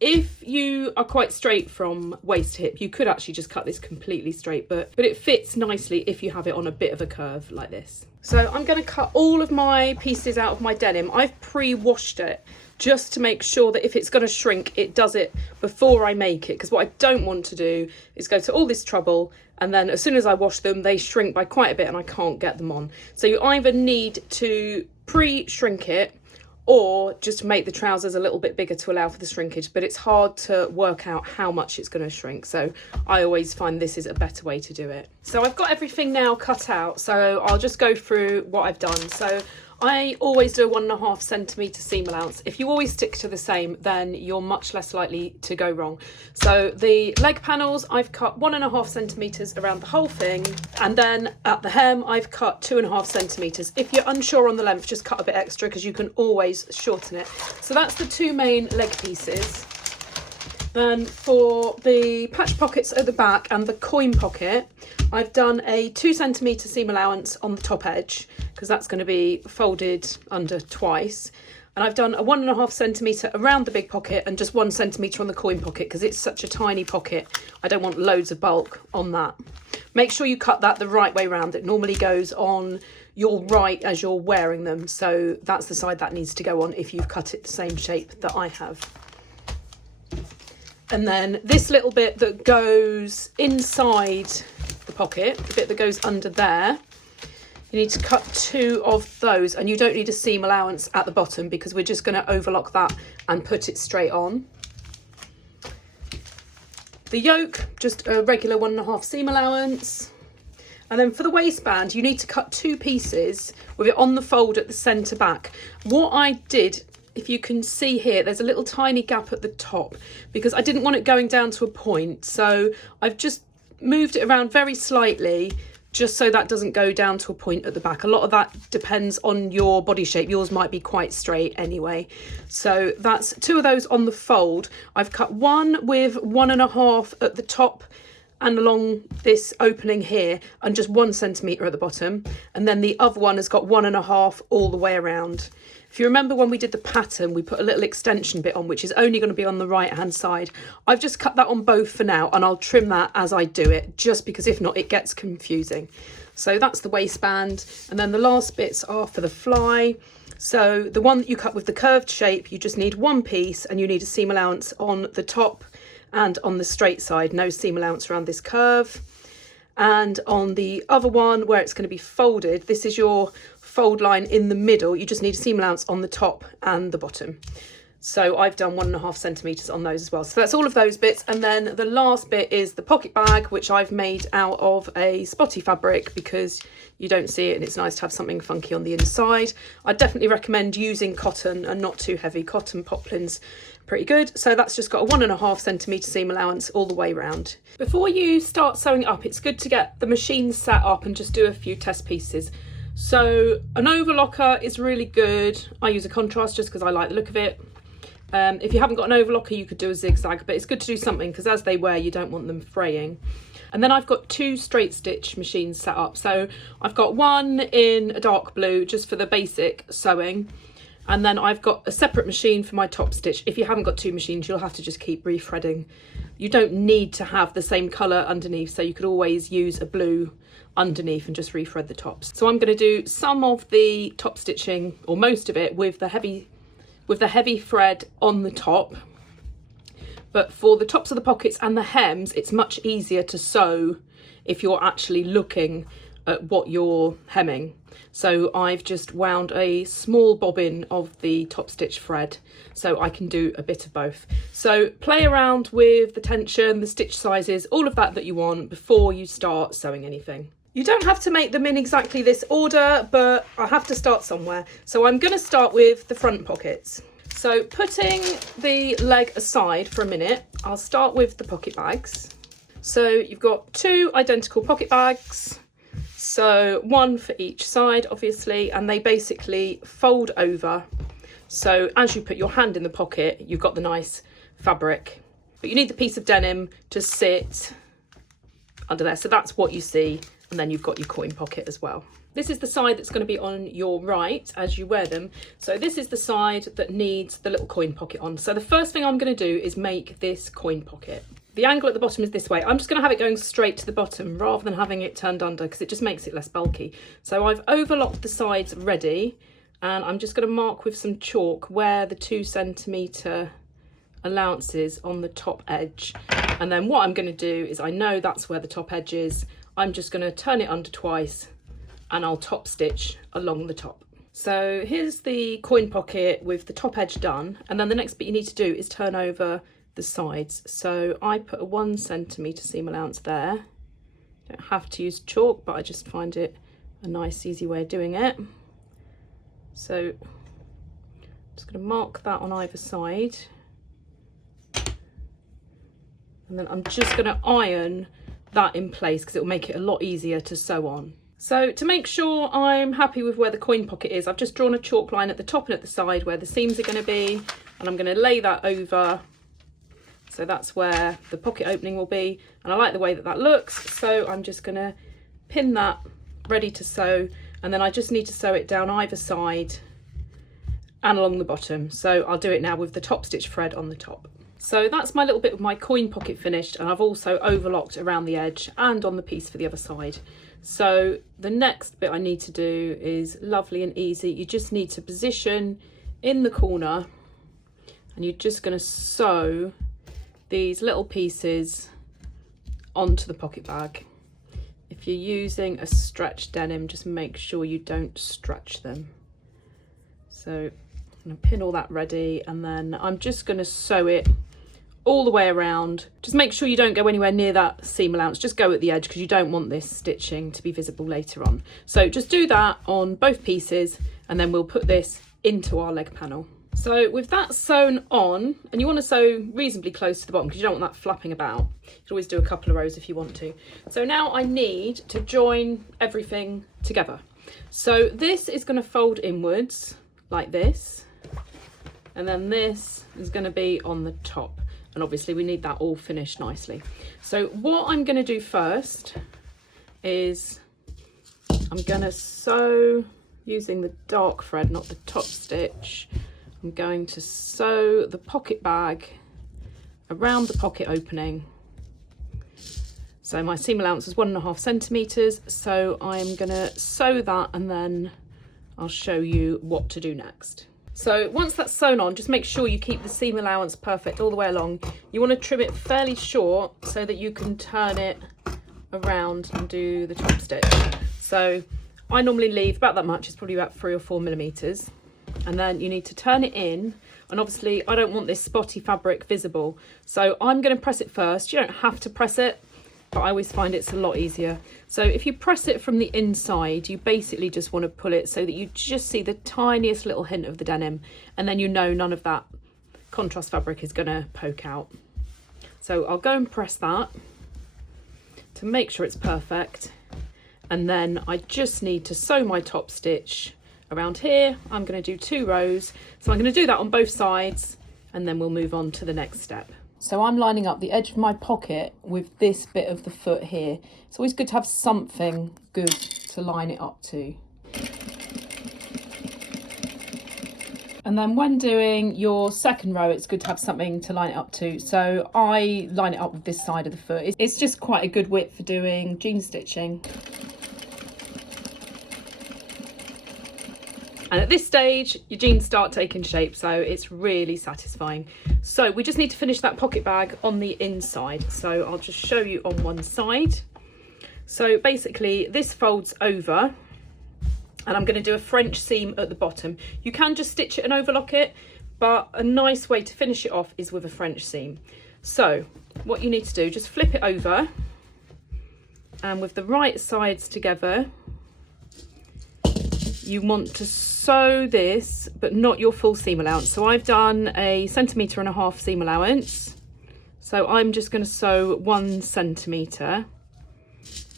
If you are quite straight from waist to hip, you could actually just cut this completely straight, but it fits nicely if you have it on a bit of a curve like this. So I'm going to cut all of my pieces out of my denim. I've pre-washed it just to make sure that if it's going to shrink, it does it before I make it, because what I don't want to do is go to all this trouble and then as soon as I wash them, they shrink by quite a bit and I can't get them on. So you either need to pre-shrink it or just make the trousers a little bit bigger to allow for the shrinkage, but it's hard to work out how much it's going to shrink. So I always find this is a better way to do it. So I've got everything now cut out, so I'll just go through what I've done. So I always do a 1.5 centimetre seam allowance. If you always stick to the same, then you're much less likely to go wrong. So the leg panels, I've cut 1.5 centimetres around the whole thing. And then at the hem, I've cut 2.5 centimetres. If you're unsure on the length, just cut a bit extra because you can always shorten it. So that's the two main leg pieces. Then for the patch pockets at the back and the coin pocket, I've done a 2 centimetre seam allowance on the top edge because that's going to be folded under twice. And I've done a 1.5 centimetre around the big pocket and just 1 centimetre on the coin pocket because it's such a tiny pocket. I don't want loads of bulk on that. Make sure you cut that the right way round. It normally goes on your right as you're wearing them. So that's the side that needs to go on if you've cut it the same shape that I have. And then this little bit that goes inside the pocket, the bit that goes under there, you need to cut 2 of those, and you don't need a seam allowance at the bottom because we're just going to overlock that and put it straight on. The yoke, just a regular 1.5 seam allowance. And then for the waistband, you need to cut 2 pieces with it on the fold at the centre back. What I did if you can see here, there's a little tiny gap at the top because I didn't want it going down to a point. So I've just moved it around very slightly just so that doesn't go down to a point at the back. A lot of that depends on your body shape. Yours might be quite straight anyway. So that's 2 of those on the fold. I've cut one with 1.5 at the top and along this opening here, and just 1 centimetre at the bottom. And then the other one has got 1.5 all the way around. If you remember when we did the pattern, we put a little extension bit on, which is only going to be on the right hand side. I've just cut that on both for now, and I'll trim that as I do it, just because if not, it gets confusing. So that's the waistband. And then the last bits are for the fly. So the one that you cut with the curved shape, you just need 1 piece, and you need a seam allowance on the top and on the straight side, no seam allowance around this curve. And on the other one where it's going to be folded, this is your fold line in the middle, you just need a seam allowance on the top and the bottom. So I've done 1.5 centimetres on those as well. So that's all of those bits. And then the last bit is the pocket bag, which I've made out of a spotty fabric because you don't see it and it's nice to have something funky on the inside. I definitely recommend using cotton and not too heavy. Cotton poplin's pretty good. So that's just got a 1.5 centimetre seam allowance all the way round. Before you start sewing up, it's good to get the machine set up and just do a few test pieces. So an overlocker is really good. I use a contrast just because I like the look of it. If you haven't got an overlocker, you could do a zigzag, but it's good to do something because as they wear, you don't want them fraying. And then I've got 2 straight stitch machines set up. So I've got one in a dark blue just for the basic sewing. And then I've got a separate machine for my top stitch. If you haven't got 2 machines, you'll have to just keep rethreading. You don't need to have the same colour underneath, so you could always use a blue underneath and just rethread the tops. So I'm going to do some of the top stitching, or most of it, with the heavy thread on the top. But for the tops of the pockets and the hems, it's much easier to sew if you're actually looking at what you're hemming. So I've just wound a small bobbin of the top stitch thread so I can do a bit of both. So play around with the tension, the stitch sizes, all of that you want before you start sewing anything. You don't have to make them in exactly this order, but I have to start somewhere. So I'm going to start with the front pockets. So putting the leg aside for a minute, I'll start with the pocket bags. So you've got 2 identical pocket bags. So 1 for each side, obviously, and they basically fold over. So as you put your hand in the pocket, you've got the nice fabric, but you need the piece of denim to sit under there. So that's what you see. And then you've got your coin pocket as well. This is the side that's going to be on your right as you wear them. So this is the side that needs the little coin pocket on. So the first thing I'm going to do is make this coin pocket. The angle at the bottom is this way. I'm just going to have it going straight to the bottom rather than having it turned under because it just makes it less bulky. So I've overlocked the sides ready, and I'm just going to mark with some chalk where the 2 centimetre allowance is on the top edge. And then what I'm going to do is, I know that's where the top edge is, I'm just going to turn it under twice and I'll top stitch along the top. So here's the coin pocket with the top edge done, and then the next bit you need to do is turn over the sides. So I put a 1 centimetre seam allowance there. You don't have to use chalk, but I just find it a nice easy way of doing it. So I'm just going to mark that on either side, and then I'm just going to iron that in place because it will make it a lot easier to sew on. So to make sure I'm happy with where the coin pocket is, I've just drawn a chalk line at the top and at the side where the seams are going to be, and I'm going to lay that over. So that's where the pocket opening will be, and I like the way that that looks, so I'm just going to pin that ready to sew, and then I just need to sew it down either side and along the bottom. So I'll do it now with the top stitch thread on the top. So that's my little bit of my coin pocket finished, and I've also overlocked around the edge and on the piece for the other side. So the next bit I need to do is lovely and easy. You just need to position in the corner, and you're just going to sew these little pieces onto the pocket bag. If you're using a stretch denim, just make sure you don't stretch them. So I'm going to pin all that ready, and then I'm just going to sew it all the way around. Just make sure you don't go anywhere near that seam allowance, just go at the edge because you don't want this stitching to be visible later on. So just do that on both pieces, and then we'll put this into our leg panel. So with that sewn on, and you want to sew reasonably close to the bottom because you don't want that flapping about. You can always do a couple of rows if you want to. So now I need to join everything together. So this is going to fold inwards like this, and then this is going to be on the top. And obviously we need that all finished nicely. So what I'm going to do first is I'm going to sew using the dark thread, not the top stitch. I'm going to sew the pocket bag around the pocket opening. So my seam allowance is 1.5 centimetres. So I'm going to sew that and then I'll show you what to do next. So once that's sewn on, just make sure you keep the seam allowance perfect all the way along. You want to trim it fairly short so that you can turn it around and do the top stitch. So I normally leave about that much, it's probably about 3 or 4 millimetres. And then you need to turn it in, and obviously I don't want this spotty fabric visible, so I'm going to press it first. You don't have to press it, but I always find it's a lot easier. So if you press it from the inside, you basically just want to pull it so that you just see the tiniest little hint of the denim, and then you know none of that contrast fabric is going to poke out. So I'll go and press that to make sure it's perfect, and then I just need to sew my top stitch around here. I'm going to do 2 rows, so I'm going to do that on both sides and then we'll move on to the next step. So I'm lining up the edge of my pocket with this bit of the foot here. It's always good to have something good to line it up to. And then when doing your second row, it's good to have something to line it up to. So I line it up with this side of the foot. It's just quite a good width for doing jean stitching. And at this stage, your jeans start taking shape, so it's really satisfying. So we just need to finish that pocket bag on the inside. So I'll just show you on one side. So basically this folds over, and I'm going to do a French seam at the bottom. You can just stitch it and overlock it, but a nice way to finish it off is with a French seam. So what you need to do, just flip it over, and with the right sides together, you want to sew this, but not your full seam allowance. So I've done 1.5 centimetres seam allowance. So I'm just going to sew 1 centimetre,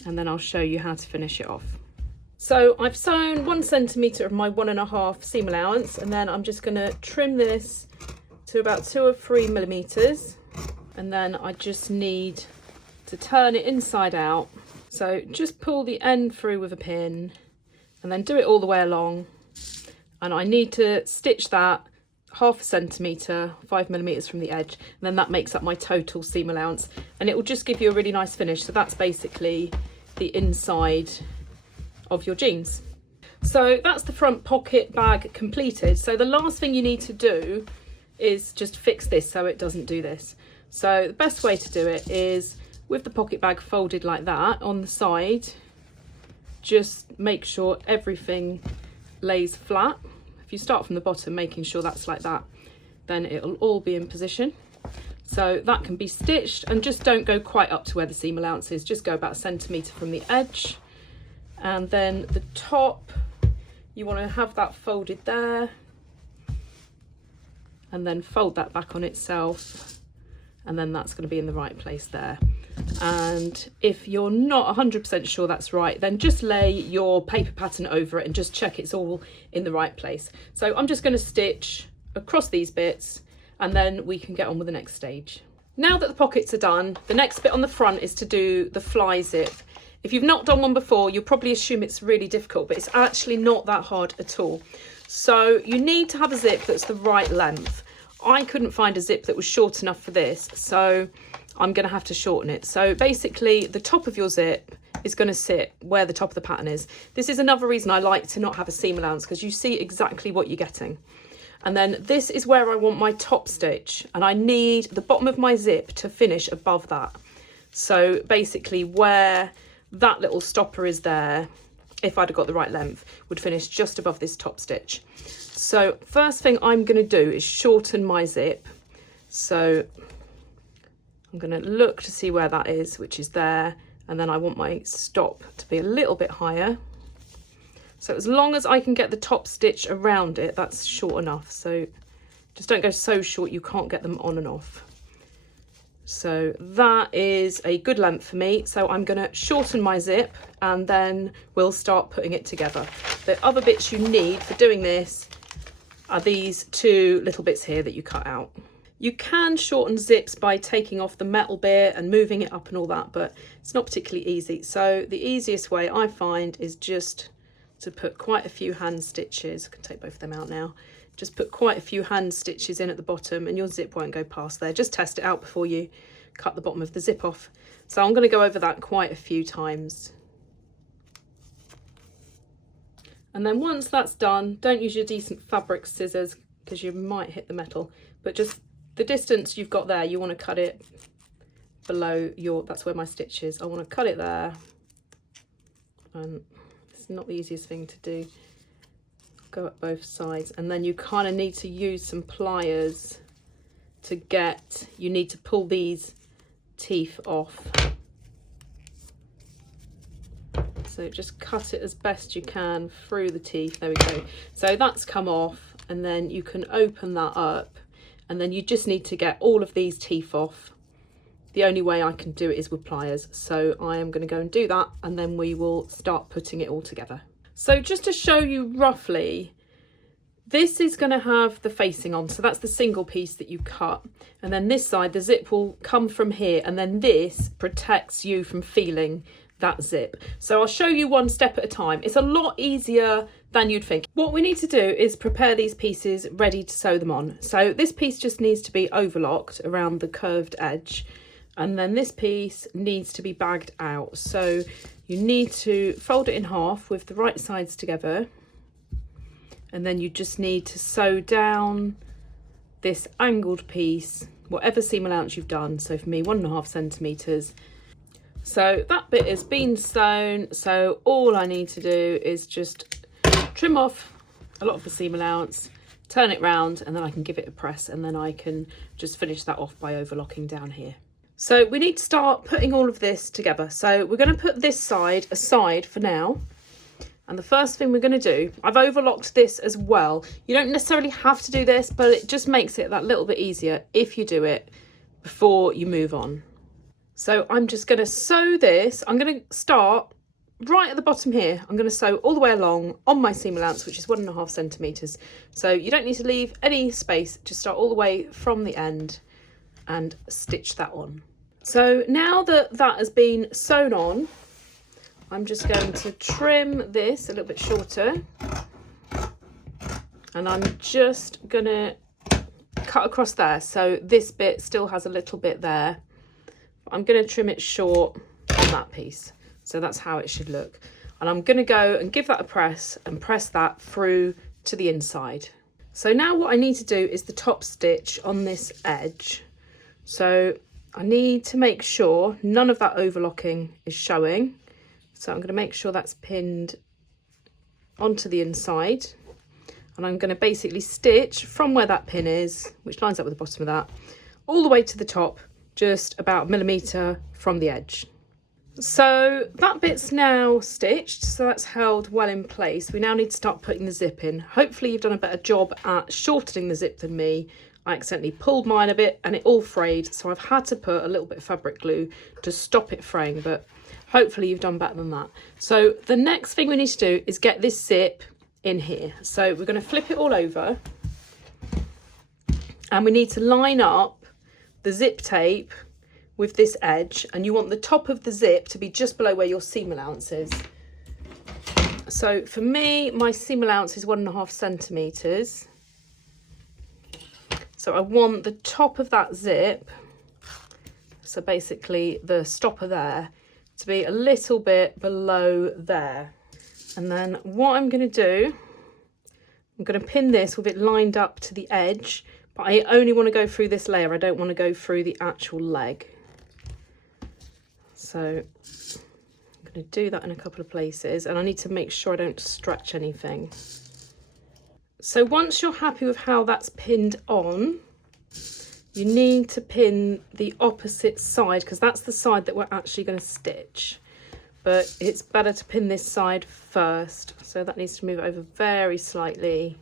and then I'll show you how to finish it off. So I've sewn 1 centimetre of my 1.5 seam allowance, and then I'm just going to trim this to about 2 or 3 millimetres, and then I just need to turn it inside out. So just pull the end through with a pin, and then do it all the way along. And I need to stitch that 0.5 centimetre, 5 millimetres from the edge, and then that makes up my total seam allowance, and it will just give you a really nice finish. So that's basically the inside of your jeans. So that's the front pocket bag completed. So the last thing you need to do is just fix this so it doesn't do this. So the best way to do it is with the pocket bag folded like that on the side, just make sure everything lays flat. If you start from the bottom, making sure that's like that, then it'll all be in position. So that can be stitched, and just don't go quite up to where the seam allowance is, just go about 1 centimetre from the edge. And then the top, you want to have that folded there, and then fold that back on itself, and then that's going to be in the right place there. And if you're not 100% sure that's right, then just lay your paper pattern over it and just check it's all in the right place. So I'm just going to stitch across these bits, and then we can get on with the next stage. Now that the pockets are done, the next bit on the front is to do the fly zip. If you've not done one before, you'll probably assume it's really difficult, but it's actually not that hard at all. So you need to have a zip that's the right length. I couldn't find a zip that was short enough for this, so I'm going to have to shorten it. So basically the top of your zip is going to sit where the top of the pattern is. This is another reason I like to not have a seam allowance, because you see exactly what you're getting. And then this is where I want my top stitch, and I need the bottom of my zip to finish above that. So basically where that little stopper is there, if I'd have got the right length, would finish just above this top stitch. So first thing I'm going to do is shorten my zip. So I'm going to look to see where that is, which is there, and then I want my stop to be a little bit higher. So as long as I can get the top stitch around it, that's short enough. So Just don't go so short you can't get them on and off. So that is a good length for me. So I'm going to shorten my zip and then we'll start putting it together. The other bits you need for doing this are these two little bits here that you cut out. You can shorten zips by taking off the metal bit and moving it up and all that, but it's not particularly easy. So the easiest way I find is just to put quite a few hand stitches. I can take both of them out now. Just put quite a few hand stitches in at the bottom and your zip won't go past there. Just test it out before you cut the bottom of the zip off. So I'm going to go over that quite a few times. And then once that's done, don't use your decent fabric scissors because you might hit the metal, but just the distance you've got there, you want to cut it below your, that's where my stitch is. I want to cut it there. And it's not the easiest thing to do. Go at both sides, and then you kind of need to use some pliers to get, you need to pull these teeth off. So just cut it as best you can through the teeth. There we go. So that's come off, and then you can open that up, and then you just need to get all of these teeth off. The only way I can do it is with pliers. So I am going to go and do that, and then we will start putting it all together. So just to show you roughly, this is going to have the facing on. So that's the single piece that you cut. And then this side, the zip will come from here. And then this protects you from feeling that zip. So I'll show you one step at a time. It's a lot easier than you'd think. What we need to do is prepare these pieces ready to sew them on. So this piece just needs to be overlocked around the curved edge. And then this piece needs to be bagged out. So you need to fold it in half with the right sides together, and then you just need to sew down this angled piece, whatever seam allowance you've done. So for me, 1.5 centimetres. So that bit has been sewn, so all I need to do is just trim off a lot of the seam allowance, turn it round, and then I can give it a press, and then I can just finish that off by overlocking down here. So we need to start putting all of this together. So we're going to put this side aside for now. And the first thing we're going to do, I've overlocked this as well. You don't necessarily have to do this, but it just makes it that little bit easier if you do it before you move on. So I'm just going to sew this. I'm going to start right at the bottom here. I'm going to sew all the way along on my seam allowance, which is 1.5 centimetres. So you don't need to leave any space. Just start all the way from the end and stitch that on. So now that that has been sewn on, I'm just going to trim this a little bit shorter, and I'm just gonna cut across there. So this bit still has a little bit there, but I'm gonna trim it short on that piece. So that's how it should look. And I'm gonna go and give that a press and press that through to the inside. So now what I need to do is the top stitch on this edge. So I need to make sure none of that overlocking is showing. So I'm going to make sure that's pinned onto the inside. And I'm going to basically stitch from where that pin is, which lines up with the bottom of that, all the way to the top, just about 1 millimetre from the edge. So that bit's now stitched, so that's held well in place. We now need to start putting the zip in. Hopefully you've done a better job at shortening the zip than me. I accidentally pulled mine a bit and it all frayed, so I've had to put a little bit of fabric glue to stop it fraying, but hopefully you've done better than that. So the next thing we need to do is get this zip in here. So we're going to flip it all over, and we need to line up the zip tape with this edge, and you want the top of the zip to be just below where your seam allowance is. So for me, my seam allowance is 1.5 centimetres. So I want the top of that zip, so basically the stopper there, to be a little bit below there. And then what I'm going to do, I'm going to pin this with it lined up to the edge, but I only want to go through this layer. I don't want to go through the actual leg. So I'm going to do that in a couple of places, and I need to make sure I don't stretch anything. So once you're happy with how that's pinned on, you need to pin the opposite side, because that's the side that we're actually going to stitch. But it's better to pin this side first. So that needs to move over very slightly.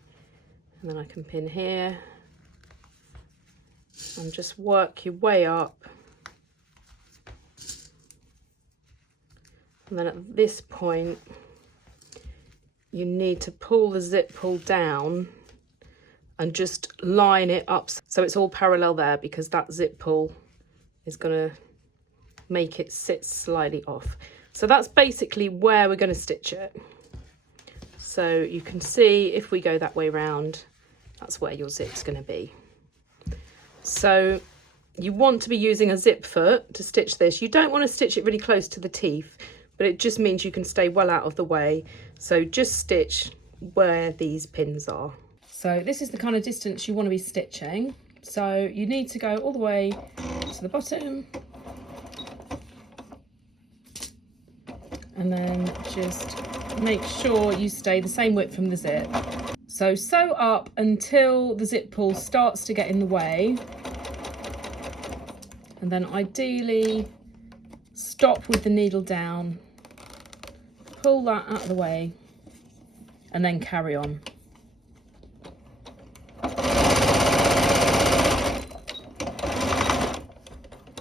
And then I can pin here. and just work your way up. And then at this point, you need to pull the zip pull down and just line it up so it's all parallel there, because that zip pull is going to make it sit slightly off. So that's basically where we're going to stitch it. So you can see if we go that way round, that's where your zip's going to be. So you want to be using a zip foot to stitch this. You don't want to stitch it really close to the teeth, but it just means you can stay well out of the way. So just stitch where these pins are. So this is the kind of distance you want to be stitching. So you need to go all the way to the bottom, and then just make sure you stay the same width from the zip. So sew up until the zip pull starts to get in the way, and then ideally stop with the needle down, pull that out of the way, and then carry on.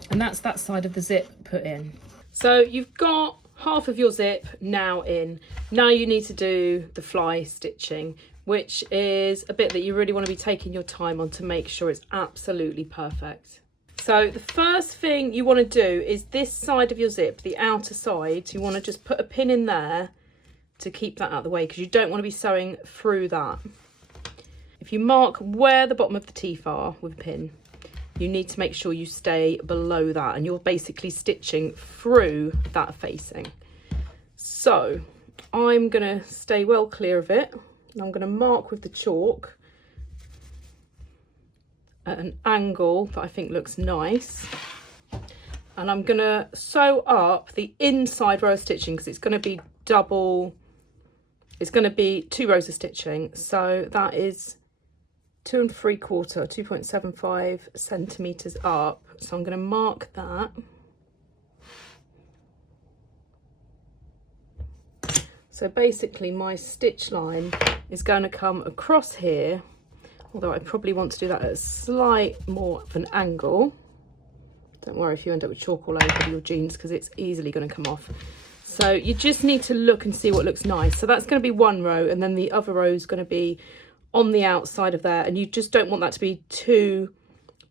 And that's that side of the zip put in. So you've got half of your zip now in. Now you need to do the fly stitching, which is a bit that you really want to be taking your time on to make sure it's absolutely perfect. So the first thing you want to do is this side of your zip, the outer side, you want to just put a pin in there to keep that out of the way, because you don't want to be sewing through that. If you mark where the bottom of the teeth are with a pin, you need to make sure you stay below that, and you're basically stitching through that facing. So I'm going to stay well clear of it, and I'm going to mark with the chalk at an angle that I think looks nice, and I'm going to sew up the inside row of stitching, because it's going to be double, it's going to be 2 rows of stitching. So that is 2 3/4, 2.75 centimeters up. So I'm going to mark that. So basically my stitch line is going to come across here, although I probably want to do that at a slight more of an angle. Don't worry if you end up with chalk all over your jeans, because it's easily going to come off. So you just need to look and see what looks nice. So that's going to be 1 row, and then the other row is going to be on the outside of there, and you just don't want that to be too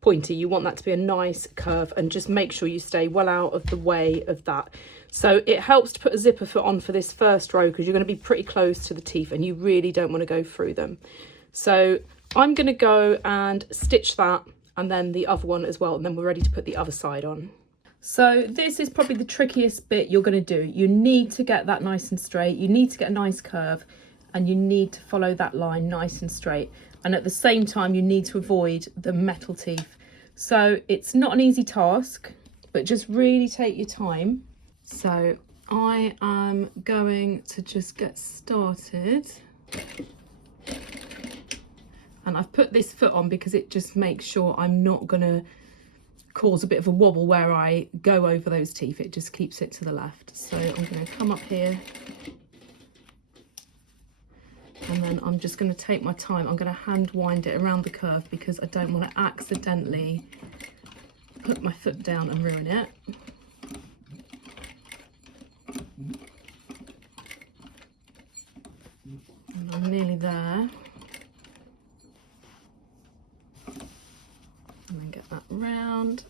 pointy. You want that to be a nice curve, and just make sure you stay well out of the way of that. So it helps to put a zipper foot on for this first row, because you're going to be pretty close to the teeth and you really don't want to go through them. So I'm going to go and stitch that, and then the other one as well, and then we're ready to put the other side on. So this is probably the trickiest bit you're going to do. You need to get that nice and straight, you need to get a nice curve, and you need to follow that line nice and straight, and at the same time you need to avoid the metal teeth. So it's not an easy task, but just really take your time. So I am going to just get started, and I've put this foot on because it just makes sure I'm not going to cause a bit of a wobble where I go over those teeth. It just keeps it to the left. So I'm going to come up here, and then I'm just going to take my time. I'm going to hand wind it around the curve, because I don't want to accidentally put my foot down and ruin it. And I'm nearly there. And then get that round.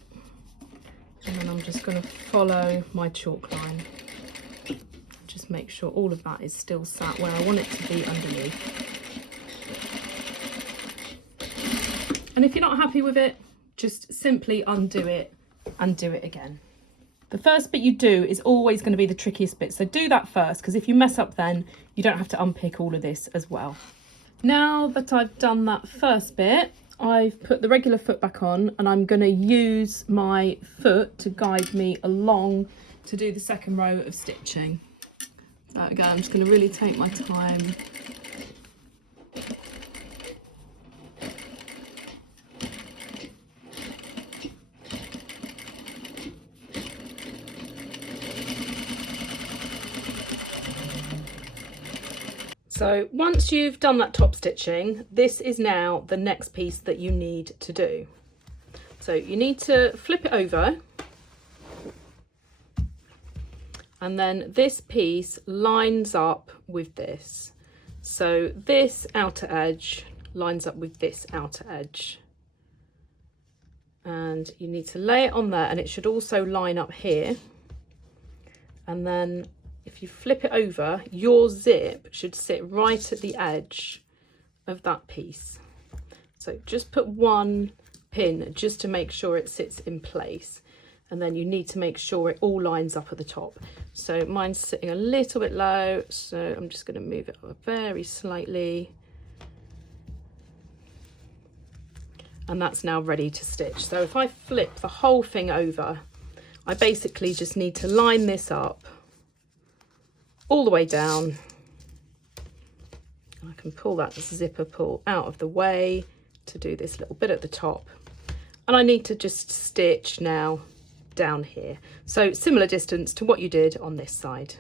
And then I'm just going to follow my chalk line. Just make sure all of that is still sat where I want it to be underneath. And if you're not happy with it, just simply undo it and do it again. The first bit you do is always going to be the trickiest bit, so do that first, because if you mess up then you don't have to unpick all of this as well. Now that I've done that first bit, I've put the regular foot back on, and I'm going to use my foot to guide me along to do the second row of stitching. So again, I'm just going to really take my time. So once you've done that top stitching, this is now the next piece that you need to do. So you need to flip it over, and then this piece lines up with this. So this outer edge lines up with this outer edge. And you need to lay it on there, and it should also line up here. And then if you flip it over, your zip should sit right at the edge of that piece. So just put one pin just to make sure it sits in place. And then you need to make sure it all lines up at the top. So mine's sitting a little bit low, so I'm just going to move it up very slightly. And that's now ready to stitch. So if I flip the whole thing over, I basically just need to line this up all the way down. I can pull that zipper pull out of the way to do this little bit at the top. And I need to just stitch now down here. So similar distance to what you did on this side.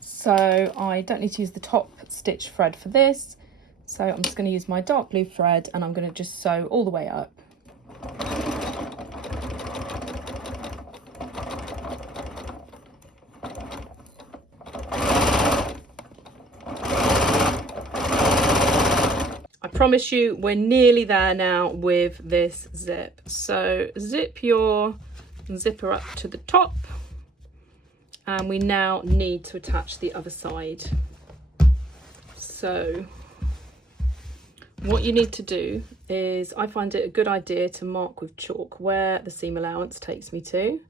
So I don't need to use the top stitch thread for this. So I'm just going to use my dark blue thread, and I'm going to just sew all the way up. I promise you we're nearly there now with this zip. So zip your zipper up to the top, and we now need to attach the other side. So what you need to do is, I find it a good idea to mark with chalk where the seam allowance takes me to.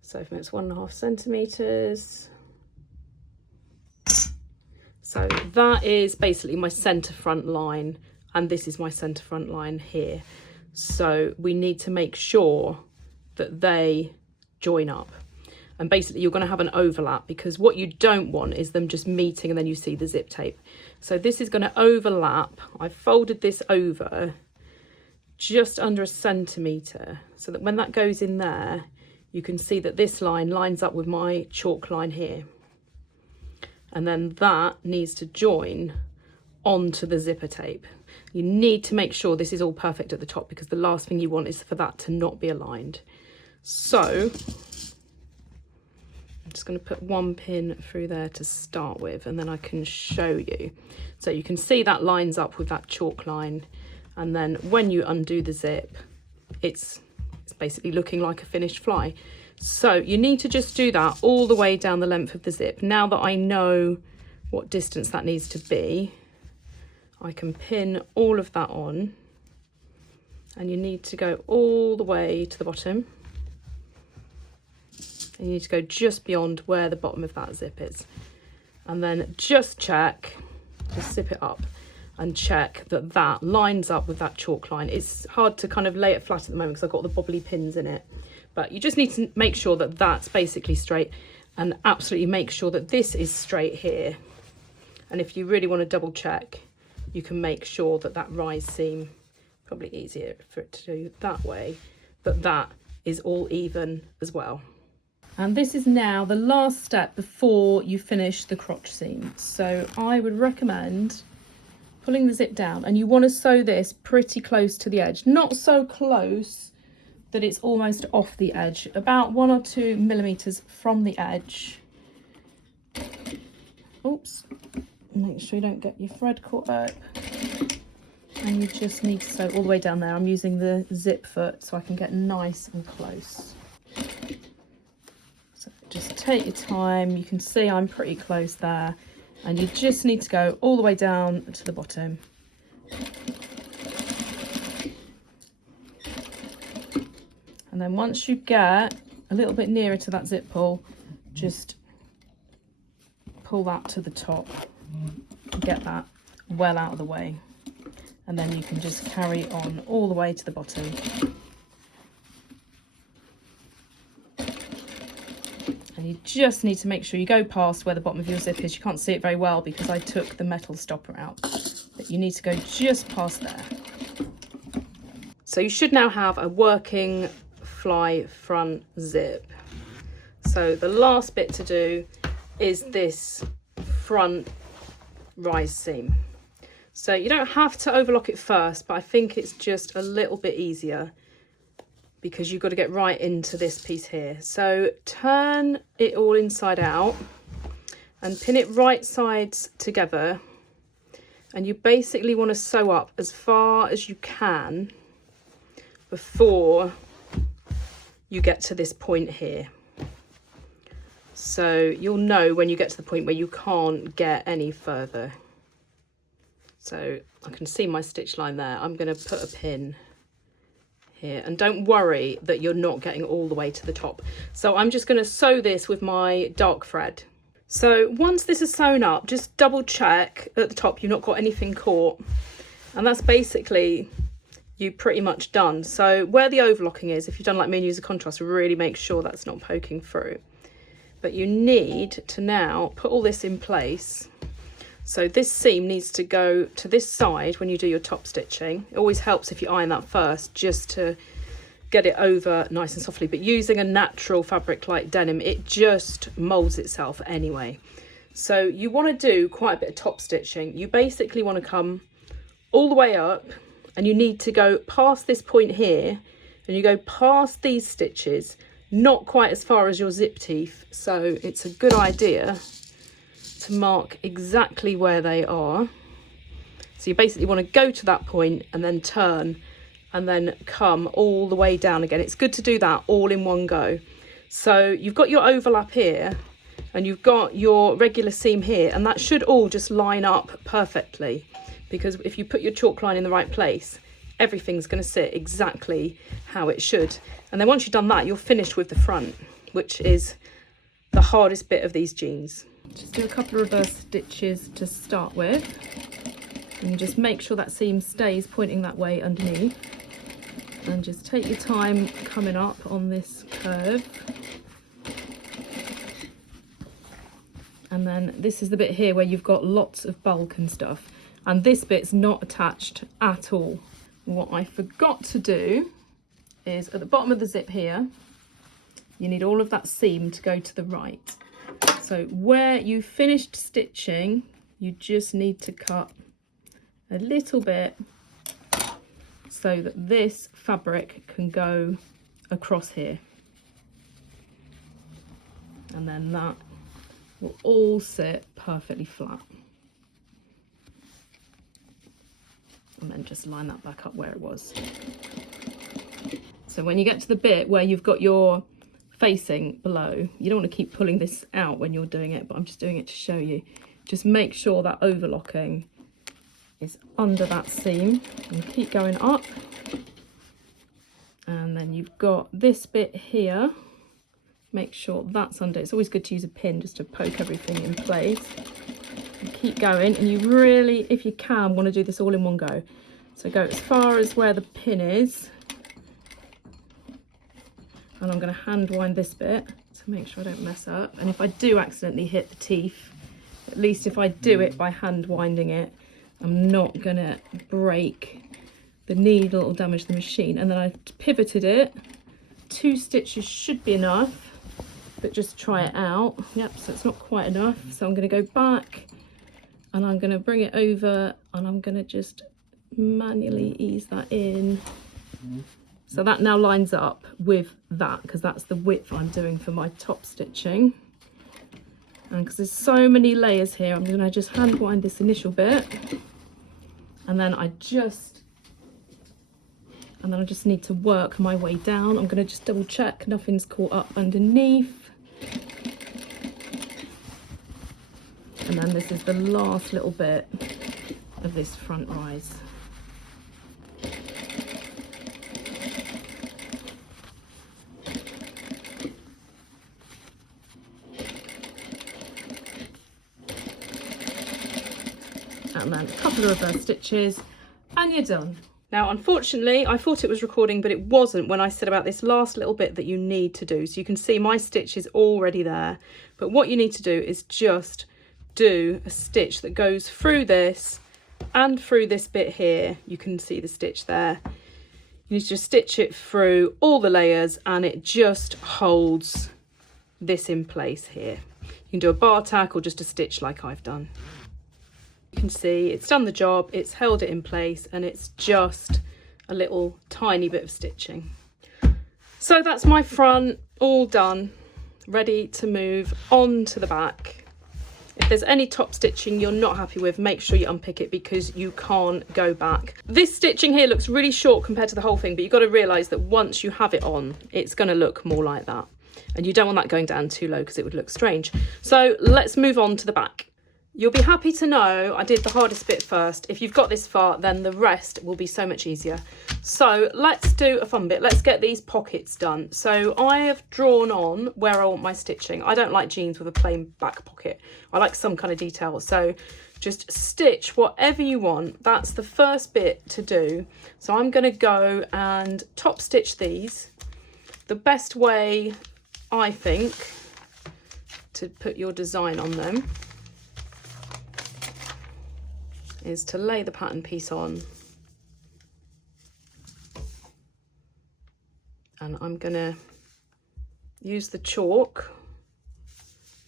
So if it's 1.5 centimetres. So that is basically my centre front line, and this is my centre front line here. So we need to make sure that they join up. And basically you're going to have an overlap, because what you don't want is them just meeting and then you see the zip tape. So this is going to overlap. I've folded this over just under 1 centimetre, so that when that goes in there, you can see that this line lines up with my chalk line here. And then that needs to join onto the zipper tape. You need to make sure this is all perfect at the top, because the last thing you want is for that to not be aligned. So I'm just going to put one pin through there to start with, and then I can show you. So you can see that lines up with that chalk line, and then when you undo the zip, it's basically looking like a finished fly. So you need to just do that all the way down the length of the zip. Now that I know what distance that needs to be, I can pin all of that on, and you need to go all the way to the bottom. And you need to go just beyond where the bottom of that zip is. And then just check, just zip it up and check that that lines up with that chalk line. It's hard to kind of lay it flat at the moment because I've got the bobbly pins in it. But you just need to make sure that that's basically straight, and absolutely make sure that this is straight here. And if you really want to double check, you can make sure that that rise seam, probably easier for it to do that way, but that is all even as well. And this is now the last step before you finish the crotch seam. So I would recommend pulling the zip down, and you want to sew this pretty close to the edge, not so close that it's almost off the edge, about 1 or 2 millimeters from the edge. Oops, make sure you don't get your thread caught up. And you just need to sew all the way down there. I'm using the zip foot so I can get nice and close. So just take your time. You can see I'm pretty close there, and you just need to go all the way down to the bottom. And then once you get a little bit nearer to that zip pull, just pull that to the top, get that well out of the way, and then you can just carry on all the way to the bottom. And you just need to make sure you go past where the bottom of your zip is. You can't see it very well because I took the metal stopper out, but you need to go just past there. So you should now have a working fly front zip. So the last bit to do is this front rise seam. So you don't have to overlock it first, but I think it's just a little bit easier because you've got to get right into this piece here. So turn it all inside out and pin it right sides together, and you basically want to sew up as far as you can before you get to this point here. So you'll know when you get to the point where you can't get any further. So I can see my stitch line there. I'm going to put a pin here, and don't worry that you're not getting all the way to the top. So I'm just going to sew this with my dark thread. So once this is sewn up, just double check at the top you've not got anything caught, and that's basically you pretty much done. So where the overlocking is, if you've done like me and use a contrast, really make sure that's not poking through. But you need to now put all this in place. So this seam needs to go to this side when you do your top stitching. It always helps if you iron that first, just to get it over nice and softly. But using a natural fabric like denim, it just molds itself anyway. So you want to do quite a bit of top stitching. You basically want to come all the way up, and you need to go past this point here, and you go past these stitches, not quite as far as your zip teeth. So it's a good idea to mark exactly where they are. So you basically want to go to that point and then turn and then come all the way down again. It's good to do that all in one go. So you've got your overlap here and you've got your regular seam here, and that should all just line up perfectly, because if you put your chalk line in the right place, everything's going to sit exactly how it should. And then once you've done that, you're finished with the front, which is the hardest bit of these jeans. Just do a couple of reverse stitches to start with, and you just make sure that seam stays pointing that way underneath, and just take your time coming up on this curve. And then this is the bit here where you've got lots of bulk and stuff, and this bit's not attached at all. What I forgot to do is at the bottom of the zip here, you need all of that seam to go to the right. So where you finished stitching, you just need to cut a little bit so that this fabric can go across here. And then that will all sit perfectly flat. And then just line that back up where it was. So when you get to the bit where you've got your facing below, you don't want to keep pulling this out when you're doing it, but I'm just doing it to show you. Just make sure that overlocking is under that seam, and keep going up. And then you've got this bit here, make sure that's under. It's always good to use a pin just to poke everything in place. And keep going, and you really, if you can, want to do this all in one go. So go as far as where the pin is, and I'm going to hand wind this bit to make sure I don't mess up. And if I do accidentally hit the teeth, at least if I do it by hand winding it, I'm not going to break the needle or damage the machine. And then I've pivoted it. 2 stitches should be enough, but just try it out. Yep, so it's not quite enough. So I'm going to go back and I'm going to bring it over, and I'm going to just manually ease that in. So that now lines up with that, because that's the width I'm doing for my top stitching. And because there's so many layers here, I'm going to just hand wind this initial bit, and then I just need to work my way down. I'm going to just double check nothing's caught up underneath. And then this is the last little bit of this front rise. And then a couple of reverse stitches and you're done. Now, unfortunately, I thought it was recording, but it wasn't when I said about this last little bit that you need to do. So you can see my stitch is already there, but what you need to do is just do a stitch that goes through this and through this bit here. You can see the stitch there. You need to just stitch it through all the layers, and it just holds this in place here. You can do a bar tack or just a stitch like I've done. You can see it's done the job, it's held it in place, and it's just a little tiny bit of stitching. So that's my front all done, ready to move on to the back. If there's any top stitching you're not happy with, make sure you unpick it because you can't go back. This stitching here looks really short compared to the whole thing, but you've got to realise that once you have it on, it's going to look more like that. And you don't want that going down too low because it would look strange. So let's move on to the back. You'll be happy to know I did the hardest bit first. If you've got this far, then the rest will be so much easier. So let's do a fun bit. Let's get these pockets done. So I have drawn on where I want my stitching. I don't like jeans with a plain back pocket. I like some kind of detail. So just stitch whatever you want. That's the first bit to do. So I'm going to go and top stitch these. The best way, I think, to put your design on them is to lay the pattern piece on, and I'm gonna use the chalk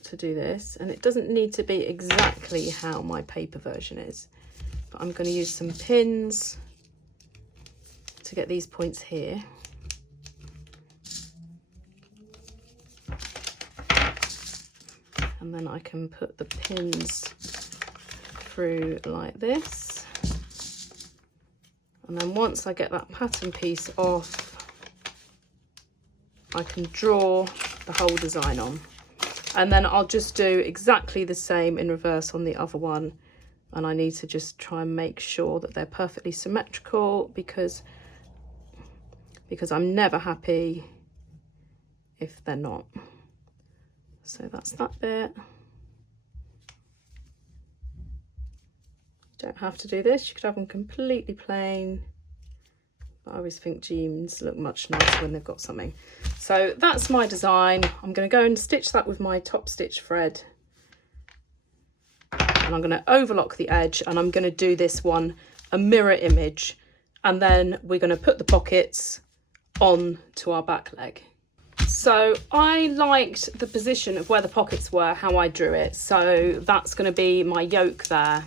to do this, and it doesn't need to be exactly how my paper version is, but I'm going to use some pins to get these points here. And then I can put the pins through like this, and then once I get that pattern piece off, I can draw the whole design on, and then I'll just do exactly the same in reverse on the other one. And I need to just try and make sure that they're perfectly symmetrical because I'm never happy if they're not. So that's that bit. Don't have to do this, you could have them completely plain, but I always think jeans look much nicer when they've got something. So that's my design. I'm going to go and stitch that with my top stitch thread, and I'm going to overlock the edge, and I'm going to do this one a mirror image, and then we're going to put the pockets on to our back leg. So I liked the position of where the pockets were, how I drew it, so that's going to be my yoke there.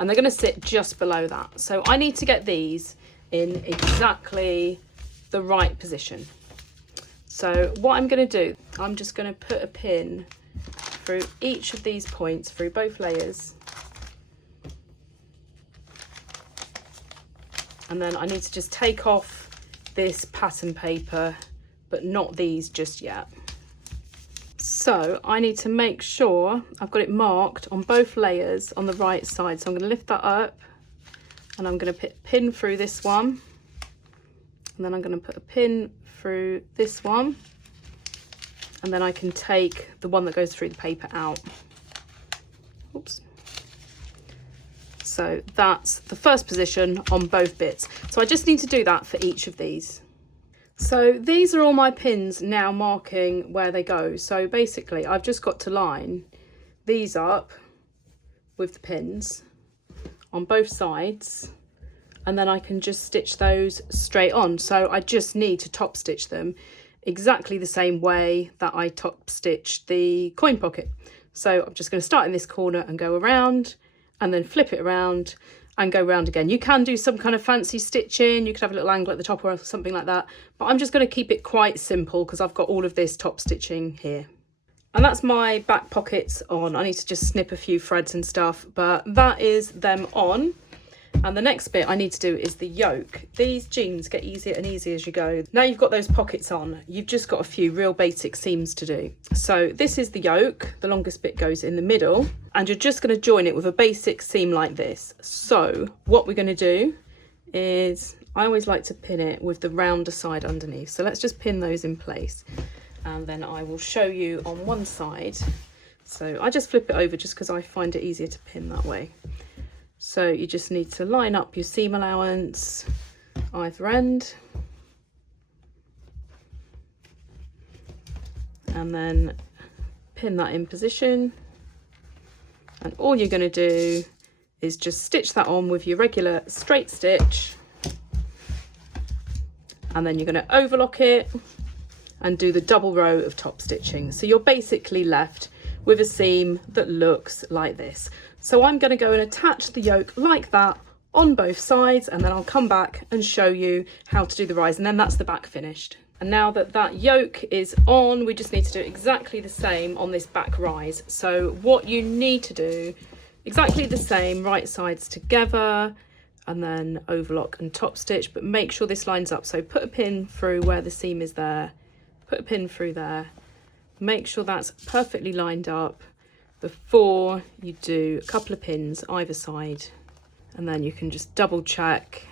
And they're going to sit just below that. So I need to get these in exactly the right position. So what I'm going to do, I'm just going to put a pin through each of these points, through both layers. And then I need to just take off this pattern paper, but not these just yet. So I need to make sure I've got it marked on both layers on the right side. So I'm going to lift that up, and I'm going to put a pin through this one, and then I'm going to put a pin through this one, and then I can take the one that goes through the paper out. Oops. So that's the first position on both bits. So I just need to do that for each of these. So these are all my pins now marking where they go. So basically I've just got to line these up with the pins on both sides, and then I can just stitch those straight on. So I just need to top stitch them exactly the same way that I top stitched the coin pocket. So I'm just going to start in this corner and go around, and then flip it around and go round again. You can do some kind of fancy stitching, you could have a little angle at the top or something like that, but I'm just going to keep it quite simple because I've got all of this top stitching here. And that's my back pockets on. I need to just snip a few threads and stuff, but that is them on. And the next bit I need to do is the yoke. These jeans get easier and easier as you go. Now you've got those pockets on, you've just got a few real basic seams to do. So this is the yoke, the longest bit goes in the middle, and you're just going to join it with a basic seam like this. So what we're going to do is, I always like to pin it with the rounder side underneath. So let's just pin those in place, and then I will show you on one side. So I just flip it over just because I find it easier to pin that way. So you just need to line up your seam allowance either end, and then pin that in position. And all you're going to do is just stitch that on with your regular straight stitch, and then you're going to overlock it and do the double row of top stitching. So you're basically left with a seam that looks like this. So I'm going to go and attach the yoke like that on both sides, and then I'll come back and show you how to do the rise, and then that's the back finished. And now that that yoke is on, we just need to do exactly the same on this back rise. So what you need to do, exactly the same, right sides together, and then overlock and top stitch, but make sure this lines up. So put a pin through where the seam is there, put a pin through there, make sure that's perfectly lined up before you do a couple of pins either side, and then you can just double check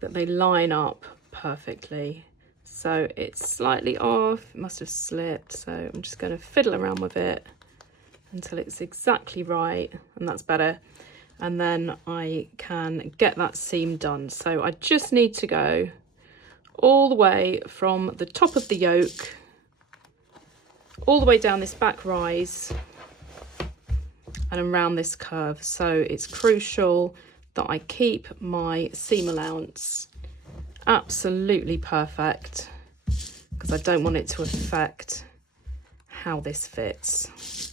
that they line up perfectly. So it's slightly off, it must have slipped, so I'm just going to fiddle around with it until it's exactly right, and that's better. And then I can get that seam done. So I just need to go all the way from the top of the yoke, all the way down this back rise and around this curve. So it's crucial that I keep my seam allowance absolutely perfect, because I don't want it to affect how this fits.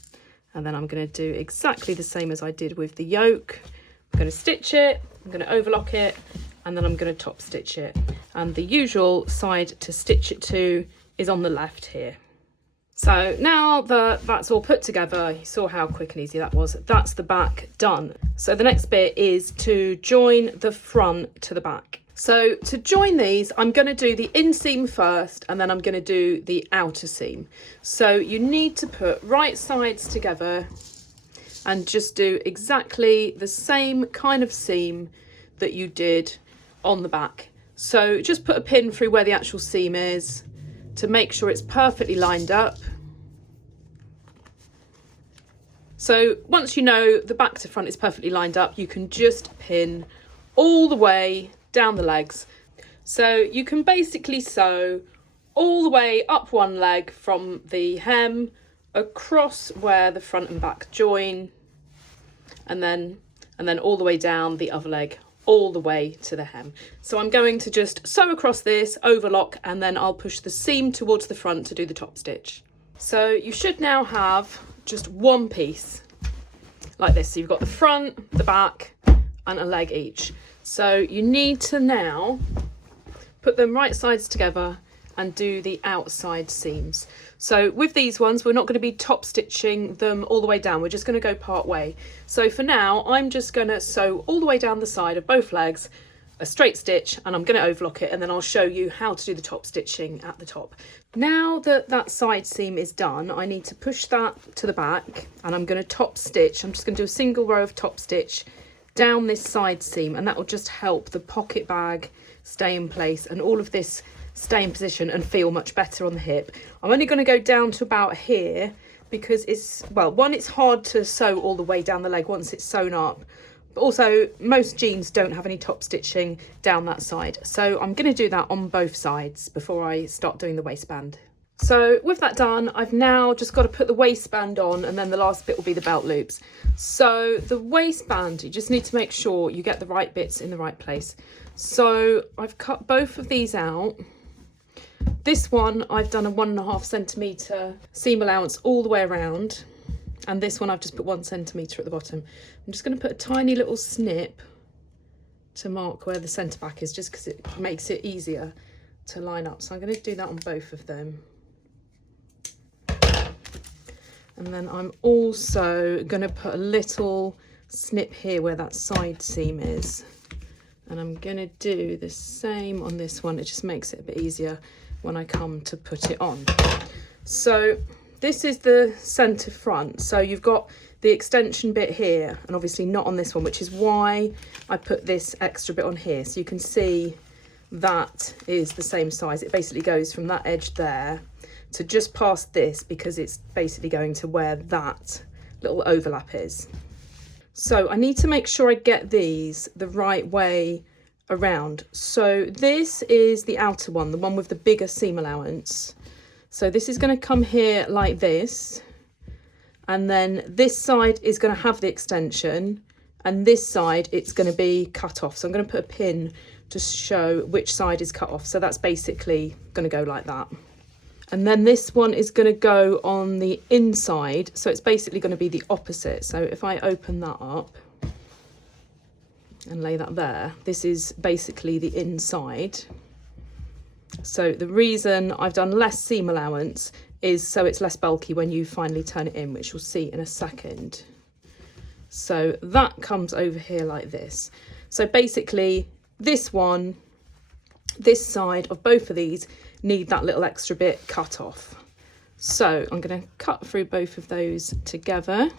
And then I'm going to do exactly the same as I did with the yoke. I'm going to stitch it, I'm going to overlock it, and then I'm going to top stitch it. And the usual side to stitch it to is on the left here. So now that that's all put together, you saw how quick and easy that was. That's the back done. So the next bit is to join the front to the back. So to join these, I'm going to do the inseam first, and then I'm going to do the outer seam. So you need to put right sides together and just do exactly the same kind of seam that you did on the back. So just put a pin through where the actual seam is to make sure it's perfectly lined up. So once you know the back to front is perfectly lined up, you can just pin all the way down the legs. So you can basically sew all the way up one leg from the hem across where the front and back join, and then all the way down the other leg, all the way to the hem. So I'm going to just sew across this, overlock, and then I'll push the seam towards the front to do the top stitch. So you should now have just one piece like this. So you've got the front, the back, and a leg each. So you need to now put them right sides together and do the outside seams. So with these ones, we're not going to be top stitching them all the way down. We're just going to go part way. So for now, I'm just going to sew all the way down the side of both legs, a straight stitch, and I'm going to overlock it, and then I'll show you how to do the top stitching at the top. Now that that side seam is done, I need to push that to the back, and I'm going to top stitch. I'm just going to do a single row of top stitch down this side seam, and that will just help the pocket bag stay in place and all of this stay in position and feel much better on the hip. I'm only going to go down to about here because it's, well, one, it's hard to sew all the way down the leg once it's sewn up, but also most jeans don't have any top stitching down that side. So I'm going to do that on both sides before I start doing the waistband. So with that done, I've now just got to put the waistband on, and then the last bit will be the belt loops. So the waistband, you just need to make sure you get the right bits in the right place. So I've cut both of these out. This one, I've done a 1.5 centimetre seam allowance all the way around. And this one, I've just put 1 centimetre at the bottom. I'm just going to put a tiny little snip to mark where the centre back is, just because it makes it easier to line up. So I'm going to do that on both of them. And then I'm also going to put a little snip here where that side seam is. And I'm going to do the same on this one. It just makes it a bit easier when I come to put it on. So this is the centre front. So you've got the extension bit here, and obviously not on this one, which is why I put this extra bit on here. So you can see that is the same size. It basically goes from that edge there to just past this, because it's basically going to where that little overlap is. So I need to make sure I get these the right way around. So this is the outer one, the one with the bigger seam allowance. So this is going to come here like this, and then this side is going to have the extension, and this side it's going to be cut off. So I'm going to put a pin to show which side is cut off. So that's basically going to go like that. And then this one is going to go on the inside, so it's basically going to be the opposite. So if I open that up and lay that there, this is basically the inside. So the reason I've done less seam allowance is so it's less bulky when you finally turn it in, which you'll see in a second. So that comes over here like this. So basically this one, this side of both of these need that little extra bit cut off. So I'm going to cut through both of those together.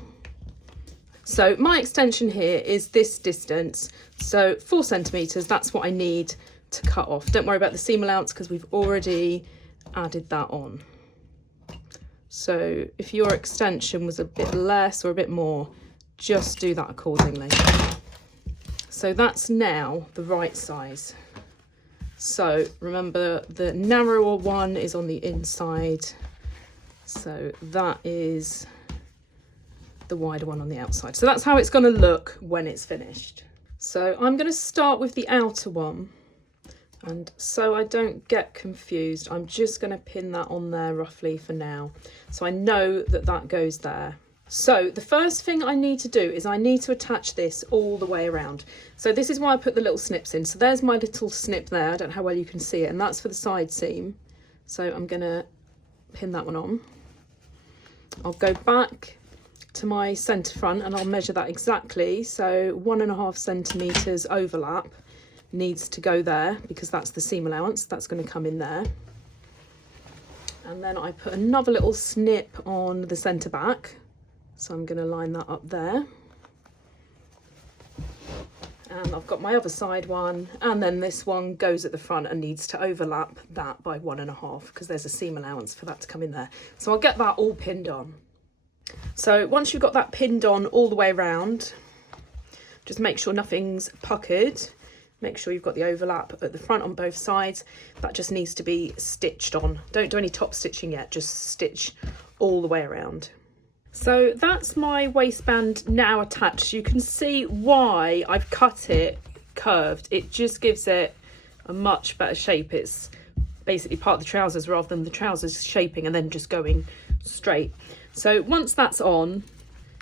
So my extension here is this distance. So 4 centimetres, that's what I need to cut off. Don't worry about the seam allowance because we've already added that on. So if your extension was a bit less or a bit more, just do that accordingly. So that's now the right size. So remember, the narrower one is on the inside. So that is the wider one on the outside. So that's how it's going to look when it's finished. So I'm going to start with the outer one. And so I don't get confused, I'm just going to pin that on there roughly for now. So I know that that goes there. So the first thing I need to do is I need to attach this all the way around. So this is why I put the little snips in. So there's my little snip there. I don't know how well you can see it. And that's for the side seam. So I'm going to pin that one on. I'll go back to my centre front and I'll measure that exactly. So 1.5 centimetres overlap needs to go there because that's the seam allowance. That's going to come in there. And then I put another little snip on the centre back. So I'm going to line that up there. And I've got my other side one, and then this one goes at the front and needs to overlap that by 1.5 because there's a seam allowance for that to come in there. So I'll get that all pinned on. So once you've got that pinned on all the way around, just make sure nothing's puckered. Make sure you've got the overlap at the front on both sides. That just needs to be stitched on. Don't do any top stitching yet, just stitch all the way around. So that's my waistband now attached. You can see why I've cut it curved. It just gives it a much better shape. It's basically part of the trousers rather than the trousers shaping and then just going straight. So once that's on,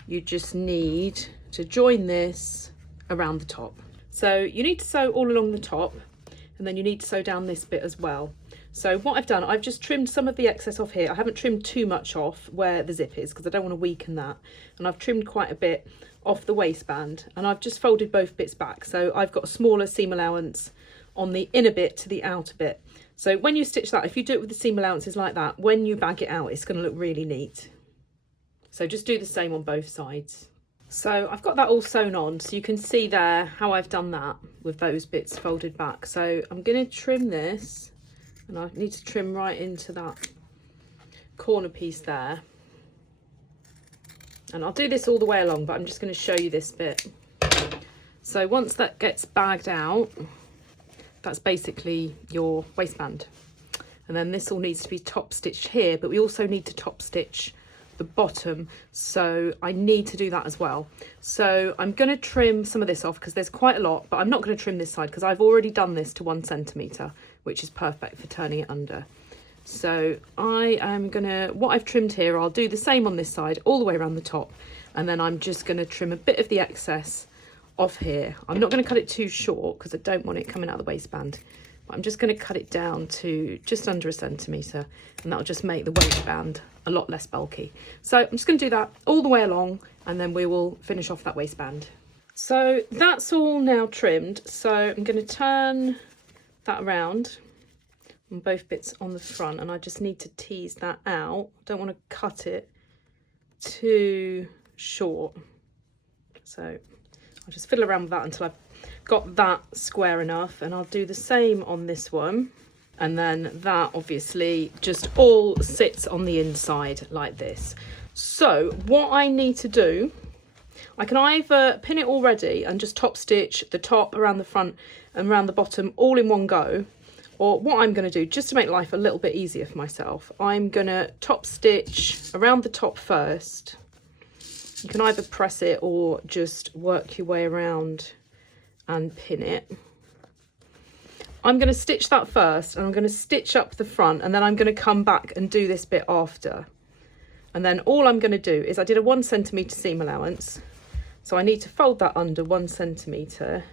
you just need to join this around the top. So you need to sew all along the top, and then you need to sew down this bit as well. So what I've done, I've just trimmed some of the excess off here. I haven't trimmed too much off where the zip is because I don't want to weaken that. And I've trimmed quite a bit off the waistband, and I've just folded both bits back. So I've got a smaller seam allowance on the inner bit to the outer bit. So when you stitch that, if you do it with the seam allowances like that, when you bag it out, it's going to look really neat. So just do the same on both sides. So I've got that all sewn on, so you can see there how I've done that with those bits folded back. So I'm going to trim this, and I need to trim right into that corner piece there. And I'll do this all the way along, but I'm just going to show you this bit. So once that gets bagged out, that's basically your waistband. And then this all needs to be top stitched here, but we also need to top stitch the bottom, so I need to do that as well. So I'm going to trim some of this off because there's quite a lot, but I'm not going to trim this side because I've already done this to 1 centimetre, which is perfect for turning it under. So I am gonna, what I've trimmed here, I'll do the same on this side all the way around the top, and then I'm just going to trim a bit of the excess off here. I'm not going to cut it too short because I don't want it coming out of the waistband. I'm just going to cut it down to just under 1 centimetre, and that'll just make the waistband a lot less bulky. So I'm just going to do that all the way along, and then we will finish off that waistband. So that's all now trimmed. So I'm going to turn that around on both bits on the front, and I just need to tease that out. Don't want to cut it too short. So I'll just fiddle around with that until I've got that square enough, and I'll do the same on this one. And then that obviously just all sits on the inside like this. So what I need to do, I can either pin it already and just top stitch the top around the front and around the bottom all in one go, or what I'm going to do, just to make life a little bit easier for myself, I'm going to top stitch around the top first. You can either press it or just work your way around and pin it. I'm going to stitch that first, and I'm going to stitch up the front, and then I'm going to come back and do this bit after. And then all I'm going to do is, I did a 1 centimetre seam allowance, so I need to fold that under 1 centimetre,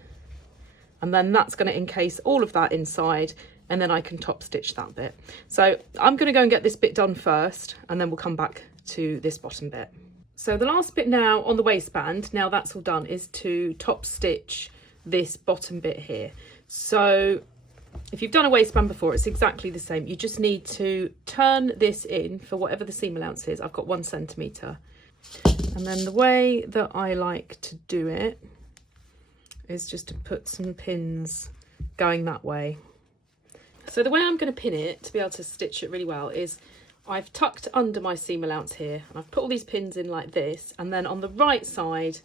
and then that's going to encase all of that inside, and then I can top stitch that bit. So I'm going to go and get this bit done first, and then we'll come back to this bottom bit. So the last bit now on the waistband, now that's all done, is to top stitch this bottom bit here. So if you've done a waistband before, it's exactly the same. You just need to turn this in for whatever the seam allowance is. I've got 1 centimetre. And then the way that I like to do it is just to put some pins going that way. So the way I'm going to pin it to be able to stitch it really well is I've tucked under my seam allowance here, and I've put all these pins in like this, and then on the right side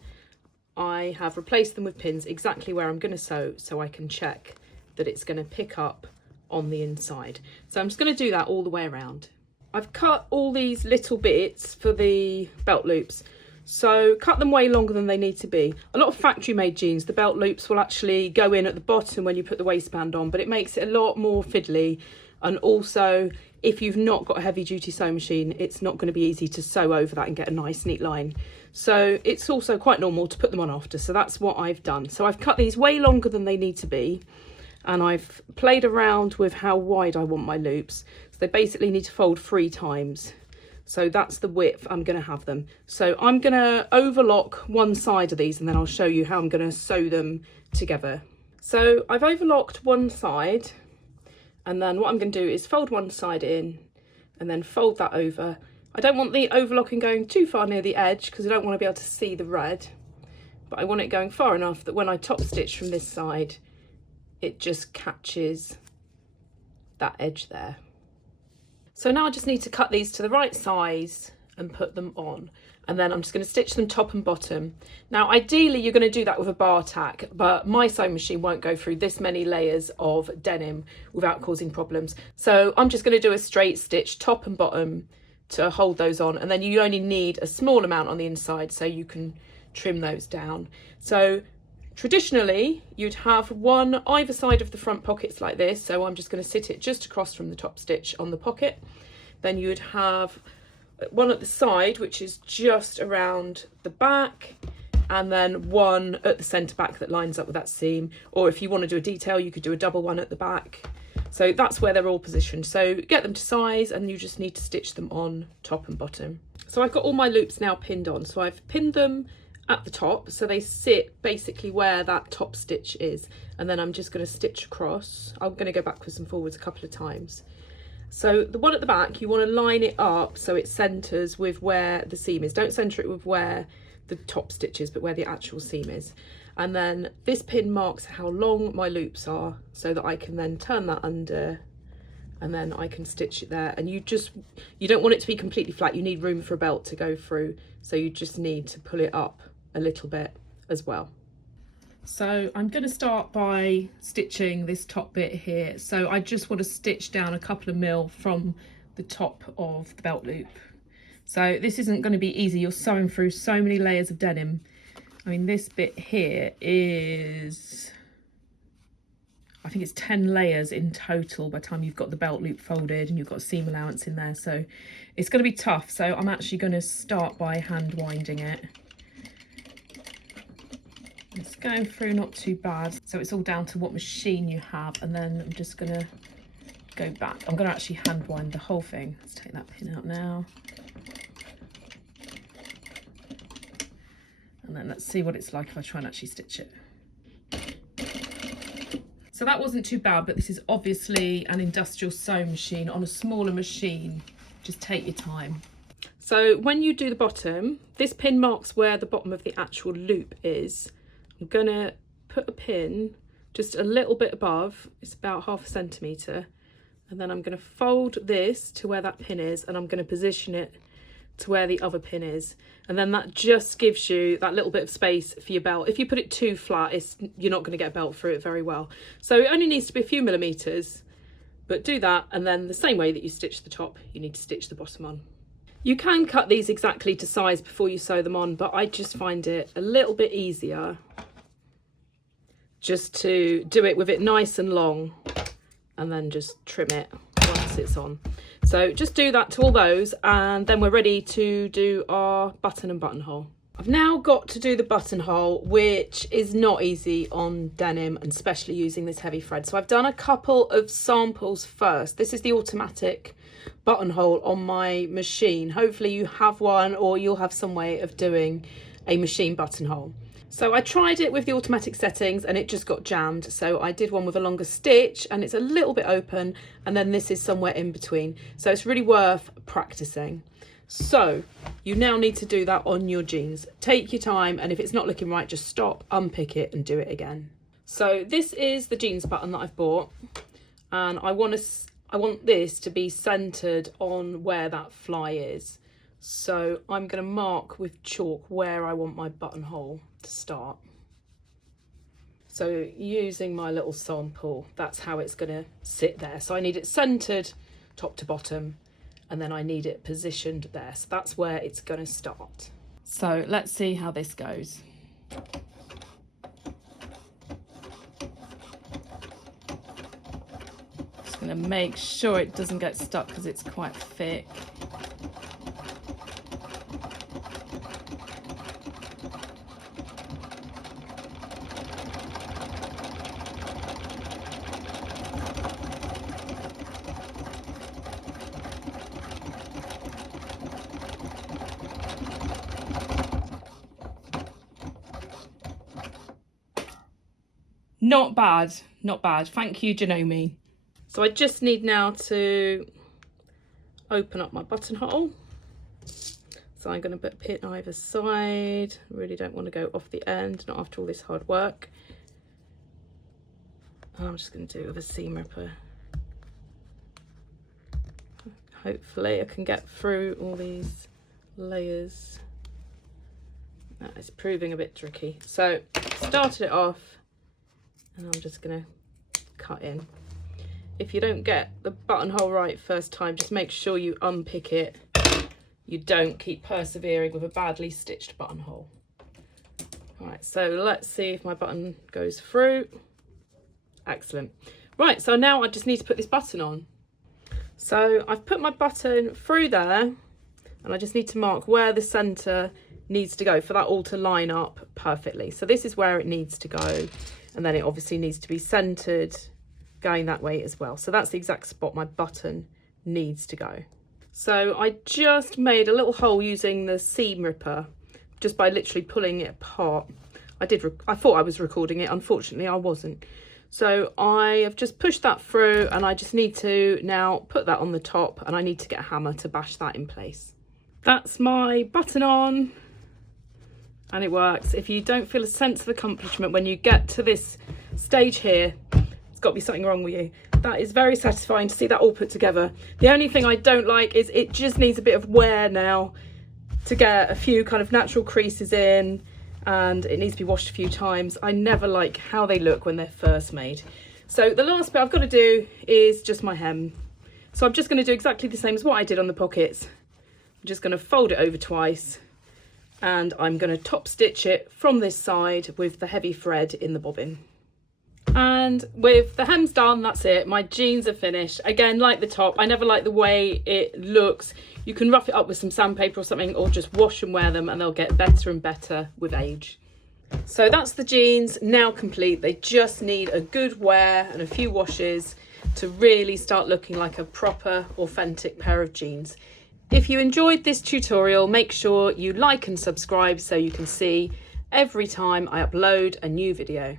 I have replaced them with pins exactly where I'm going to sew, so I can check that it's going to pick up on the inside. So I'm just going to do that all the way around. I've cut all these little bits for the belt loops, so cut them way longer than they need to be. A lot of factory made jeans, the belt loops will actually go in at the bottom when you put the waistband on, but it makes it a lot more fiddly. And also, if you've not got a heavy duty sewing machine, it's not going to be easy to sew over that and get a nice neat line. So it's also quite normal to put them on after. So that's what I've done. So I've cut these way longer than they need to be, and I've played around with how wide I want my loops. So they basically need to fold 3 times. So that's the width I'm going to have them. So I'm going to overlock one side of these, and then I'll show you how I'm going to sew them together. So I've overlocked one side, and then what I'm going to do is fold one side in and then fold that over. I don't want the overlocking going too far near the edge because I don't want to be able to see the red, but I want it going far enough that when I top stitch from this side, it just catches that edge there. So now I just need to cut these to the right size and put them on. And then I'm just going to stitch them top and bottom. Now, ideally, you're going to do that with a bar tack, but my sewing machine won't go through this many layers of denim without causing problems. So I'm just going to do a straight stitch top and bottom to hold those on. And then you only need a small amount on the inside so you can trim those down. So traditionally, you'd have one either side of the front pockets like this. So I'm just going to sit it just across from the top stitch on the pocket. Then you would have one at the side, which is just around the back, and then one at the centre back that lines up with that seam. Or if you want to do a detail, you could do a double one at the back. So that's where they're all positioned. So get them to size, and you just need to stitch them on top and bottom. So I've got all my loops now pinned on. So I've pinned them at the top, so they sit basically where that top stitch is. And then I'm just going to stitch across. I'm going to go backwards and forwards a couple of times. So the one at the back, you want to line it up so it centres with where the seam is. Don't centre it with where the top stitch is, but where the actual seam is. And then this pin marks how long my loops are, so that I can then turn that under, and then I can stitch it there. And you don't want it to be completely flat. You need room for a belt to go through, so you just need to pull it up a little bit as well. So I'm going to start by stitching this top bit here. So I just want to stitch down a couple of mil from the top of the belt loop. So this isn't going to be easy. You're sewing through so many layers of denim. I mean, this bit here is, I think it's 10 layers in total by the time you've got the belt loop folded and you've got seam allowance in there. So it's going to be tough. So I'm actually going to start by hand winding it. It's going through not too bad. So it's all down to what machine you have. And then I'm just going to go back. I'm going to actually hand wind the whole thing. Let's take that pin out now. And then let's see what it's like if I try and actually stitch it. So that wasn't too bad, but this is obviously an industrial sewing machine. On a smaller machine, just take your time. So when you do the bottom, this pin marks where the bottom of the actual loop is. I'm going to put a pin just a little bit above, it's about 0.5 centimetre, and then I'm going to fold this to where that pin is, and I'm going to position it to where the other pin is, and then that just gives you that little bit of space for your belt. If you put it too flat, you're not going to get a belt through it very well. So it only needs to be a few millimetres, but do that, and then the same way that you stitch the top, you need to stitch the bottom on. You can cut these exactly to size before you sew them on, but I just find it a little bit easier just to do it with it nice and long and then just trim it once it's on. So just do that to all those, and then we're ready to do our button and buttonhole. I've now got to do the buttonhole, which is not easy on denim, and especially using this heavy thread. So I've done a couple of samples first. This is the automatic buttonhole on my machine. Hopefully you have one, or you'll have some way of doing a machine buttonhole. So I tried it with the automatic settings and it just got jammed. So I did one with a longer stitch and it's a little bit open, and then this is somewhere in between. So it's really worth practicing. So you now need to do that on your jeans. Take your time, and if it's not looking right, just stop, unpick it and do it again. So this is the jeans button that I've bought, and I want this to be centered on where that fly is. So I'm going to mark with chalk where I want my buttonhole to start. So using my little sample, that's how it's going to sit there. So I need it centered top to bottom, and then I need it positioned there. So that's where it's going to start. So let's see how this goes. Just going to make sure it doesn't get stuck because it's quite thick. Not bad, not bad. Thank you, Janome. So I just need now to open up my buttonhole. So I'm going to put a pin either side. Really don't want to go off the end, not after all this hard work. And I'm just going to do it with a seam ripper. Hopefully I can get through all these layers. That is proving a bit tricky. So started it off, and I'm just going to cut in. If you don't get the buttonhole right first time, just make sure you unpick it. You don't keep persevering with a badly stitched buttonhole. All right, so let's see if my button goes through. Excellent. Right, so now I just need to put this button on. So I've put my button through there, and I just need to mark where the center needs to go for that all to line up perfectly. So this is where it needs to go. And then it obviously needs to be centered going that way as well. So that's the exact spot my button needs to go. So I just made a little hole using the seam ripper, just by literally pulling it apart. I thought I was recording it. Unfortunately, I wasn't. So I have just pushed that through, and I just need to now put that on the top, and I need to get a hammer to bash that in place. That's my button on. And it works. If you don't feel a sense of accomplishment when you get to this stage here, it's got to be something wrong with you. That is very satisfying to see that all put together. The only thing I don't like is it just needs a bit of wear now to get a few kind of natural creases in, and it needs to be washed a few times. I never like how they look when they're first made. So the last bit I've got to do is just my hem. So I'm just going to do exactly the same as what I did on the pockets. I'm just going to fold it over twice, and I'm going to top stitch it from this side with the heavy thread in the bobbin. And with the hems done, that's it. My jeans are finished. Again, like the top, I never like the way it looks. You can rough it up with some sandpaper or something, or just wash and wear them, and they'll get better and better with age. So that's the jeans now complete. They just need a good wear and a few washes to really start looking like a proper, authentic pair of jeans. If you enjoyed this tutorial, make sure you like and subscribe so you can see every time I upload a new video.